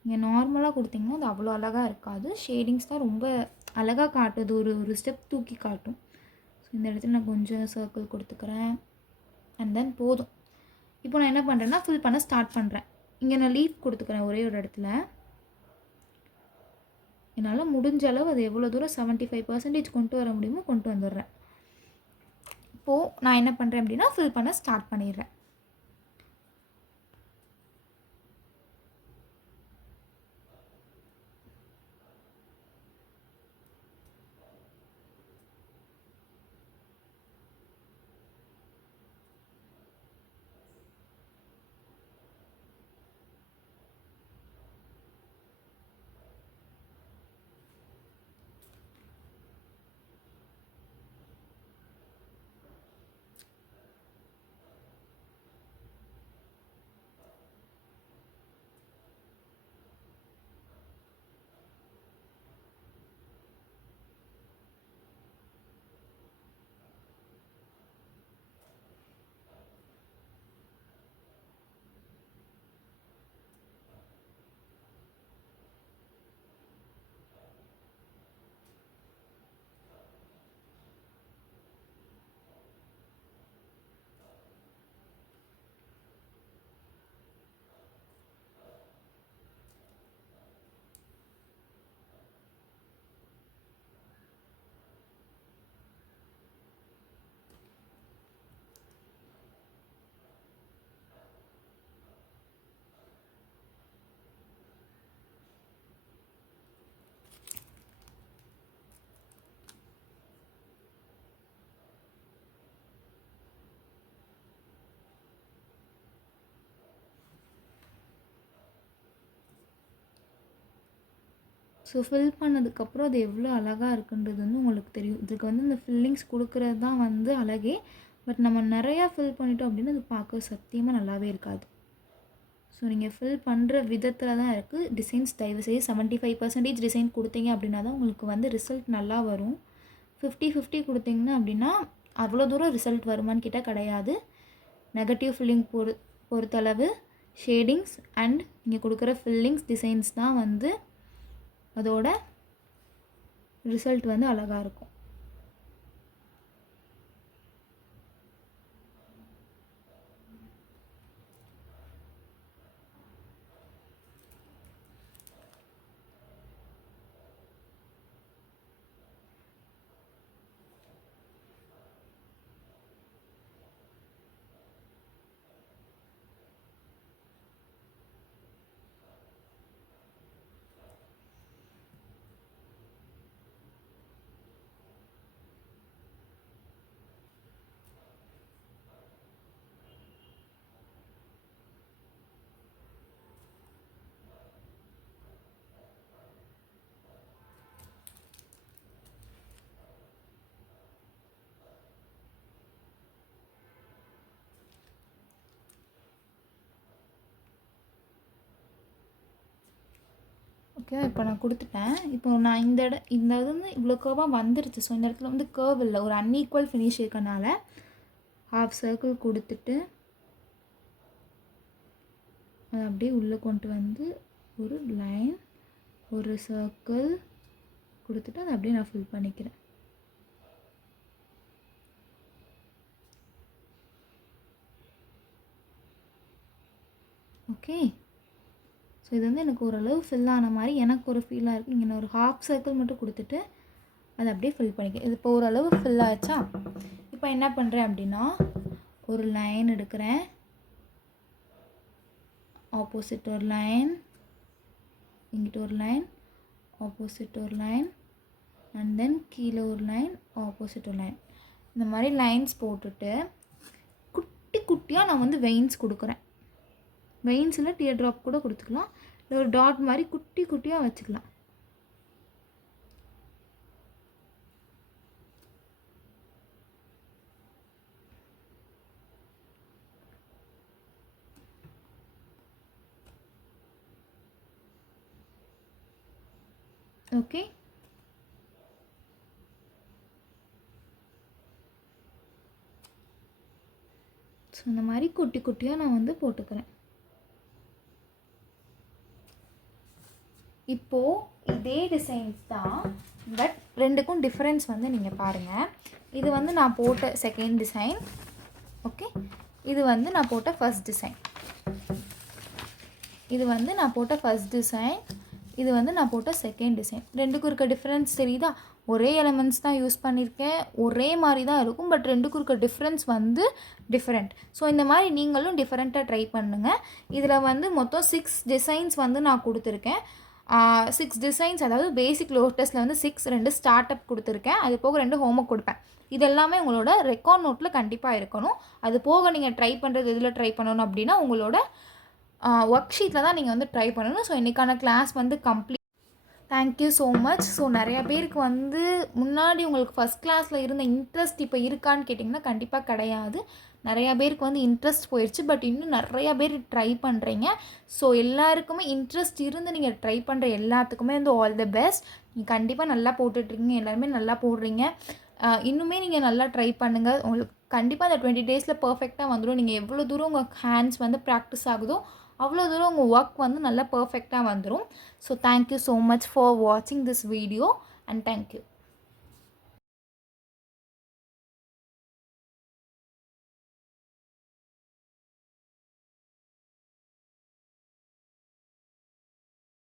நீங்கள் நார்மலாக கொடுத்தீங்கன்னா அது அவ்வளோ அழகாக இருக்காது. ஷேடிங்ஸ் தான் ரொம்ப அழகாக காட்டுது, ஒரு ஸ்டெப் தூக்கி காட்டும். ஸோ இந்த இடத்துல நான் கொஞ்சம் சர்க்கிள் கொடுத்துக்கிறேன். அண்ட் தென் போதும். இப்போ நான் என்ன பண்ணுறேன்னா ஃபில் பண்ண ஸ்டார்ட் பண்ணுறேன். இங்கே நான் லீஃப் கொடுத்துக்கிறேன் ஒரே ஒரு இடத்துல. என்னால் முடிஞ்ச அளவு அது எவ்வளோ தூரம் 75% கொண்டு வர முடியுமோ கொண்டு வந்துடுறேன். இப்போது நான் என்ன பண்ணுறேன் அப்படின்னா ஃபில் பண்ண ஸ்டார்ட் பண்ணிடுறேன். ஸோ ஃபில் பண்ணதுக்கப்புறம் அது எவ்வளோ அழகாக இருக்குன்றது வந்து உங்களுக்கு தெரியும். இதுக்கு வந்து இந்த ஃபில்லிங்ஸ் கொடுக்குறது தான் வந்து அழகே. பட் நம்ம நிறையா ஃபில் பண்ணிட்டோம் அப்படின்னா அது பார்க்க சத்தியமாக நல்லாவே இருக்காது. ஸோ நீங்கள் ஃபில் பண்ணுற விதத்தில் தான் இருக்குது. டிசைன்ஸ் தயவுசெய்து 75% டிசைன் கொடுத்தீங்க அப்படின்னா தான் உங்களுக்கு வந்து ரிசல்ட் நல்லா வரும். 50-50 கொடுத்தீங்கன்னா அப்படின்னா அவ்வளோ தூரம் ரிசல்ட் வருமானு கேட்டால் கிடையாது. நெகட்டிவ் ஃபில்லிங் பொறுத்தளவு ஷேடிங்ஸ் அண்ட் நீங்கள் கொடுக்குற ஃபில்லிங்ஸ் டிசைன்ஸ் தான் வந்து அதோட ரிசல்ட் வந்து அழகாக இருக்கும். ஓகே, இப்போ நான் கொடுத்துட்டேன். இப்போ நான் இந்த இது வந்து இவ்வளோ கர்வாக வந்துருச்சு. ஸோ இந்த இடத்துல வந்து கர்வ் இல்லை, ஒரு அன்ஈக்குவல் ஃபினிஷ் இருக்கனால ஹாஃப் சர்க்கிள் கொடுத்துட்டு அதை அப்படியே உள்ளே கொண்டு வந்து ஒரு லைன், ஒரு சர்க்கிள் கொடுத்துட்டு அதை அப்படியே நான் ஃபில் பண்ணிக்கிறேன். ஓகே, ஸோ இது வந்து எனக்கு ஓரளவு ஃபில் ஆன மாதிரி எனக்கு ஒரு ஃபீலாக இருக்குது. இங்கே நான் ஒரு ஹாஃப் சர்க்கிள் மட்டும் கொடுத்துட்டு அதை அப்படியே ஃபில் பண்ணிக்கிறேன். இது இப்போ ஓரளவு ஃபில் ஆச்சா. இப்போ என்ன பண்ணுறேன் அப்படின்னா ஒரு லைன் எடுக்கிறேன், ஆப்போசிட் ஒரு லைன், இங்கிட்ட ஒரு லைன், ஆப்போசிட் ஒரு லைன், அண்ட் தென் கீழே ஒரு லைன், ஆப்போசிட் ஒரு லைன். இந்த மாதிரி லைன்ஸ் போட்டுட்டு குட்டி குட்டியாக நான் வந்து வெயின்ஸ் கொடுக்குறேன். வெயின்ஸில் டியர் ட்ராப் கூட கொடுத்துக்கலாம், இல்லை ஒரு டாட் மாதிரி குட்டி குட்டியாக வச்சுக்கலாம். ஓகே, ஸோ இந்த மாதிரி குட்டி குட்டியாக நான் வந்து போட்டுக்கிறேன். இப்போது இதே டிசைன்ஸ் தான், பட் ரெண்டுக்கும் டிஃப்ரென்ஸ் வந்து நீங்கள் பாருங்கள். இது வந்து நான் போட்ட செகண்ட் டிசைன். ஓகே, இது வந்து நான் போட்ட ஃபர்ஸ்ட் டிசைன். இது வந்து நான் போட்ட ஃபர்ஸ்ட் டிசைன், இது வந்து நான் போட்ட செகண்ட் டிசைன். ரெண்டுக்கும் இருக்க டிஃப்ரென்ஸ் தெரியுதா? ஒரே எலமெண்ட்ஸ் தான் யூஸ் பண்ணியிருக்கேன், ஒரே மாதிரி தான் இருக்கும், பட் ரெண்டுக்கும் இருக்க டிஃப்ரென்ஸ் வந்து டிஃப்ரெண்ட். ஸோ இந்த மாதிரி நீங்களும் டிஃப்ரெண்ட்டாக ட்ரை பண்ணுங்கள். இதில் வந்து மொத்தம் 6 டிசைன்ஸ் வந்து நான் கொடுத்துருக்கேன். 6 டிசைன்ஸ், அதாவது பேசிக் லோட்டஸில் வந்து 6, 2 ஸ்டார்ட் அப் கொடுத்துருக்கேன். அது போக 2 ஹோம்ஒர்க் கொடுப்பேன். இது எல்லாமே உங்களோட ரெக்கார்ட் நோட்டில் கண்டிப்பாக இருக்கணும். அது போக நீங்கள் ட்ரை பண்ணுறது எதில் ட்ரை பண்ணணும் அப்படின்னா உங்களோட ஒர்க் ஷீட்டில் தான் நீங்கள் வந்து ட்ரை பண்ணணும். ஸோ இன்றைக்கான கிளாஸ் வந்து complete. Thank you so much. So நிறையா பேருக்கு வந்து முன்னாடி உங்களுக்கு ஃபஸ்ட் கிளாஸில் இருந்த இன்ட்ரெஸ்ட் இப்போ இருக்கான்னு கேட்டிங்கன்னா கண்டிப்பாக கிடையாது. நிறையா பேருக்கு வந்து இன்ட்ரெஸ்ட் போயிடுச்சு, பட் இன்னும் நிறையா பேர் ட்ரை பண்ணுறீங்க. ஸோ எல்லாருக்குமே இன்ட்ரெஸ்ட் இருந்து நீங்கள் ட்ரை பண்ணுற எல்லாத்துக்குமே வந்து ஆல் த பெஸ்ட். நீங்கள் கண்டிப்பாக நல்லா போட்டுட்ருக்கீங்க, எல்லாருமே நல்லா போடுறீங்க. இன்னுமே நீங்கள் நல்லா ட்ரை பண்ணுங்கள். உங்களுக்கு கண்டிப்பாக அந்த 20 டேஸில் பர்ஃபெக்டாக வந்துடும். நீங்கள் எவ்வளோ தூரம் உங்கள் ஹேண்ட்ஸ் வந்து ப்ராக்டிஸ் ஆகுதோ அவ்வளோ தூரம் உங்கள் ஒர்க் வந்து நல்லா பர்ஃபெக்டாக வந்துடும். So thank you so much for வாட்சிங் திஸ் வீடியோ அண்ட் தேங்க்யூ.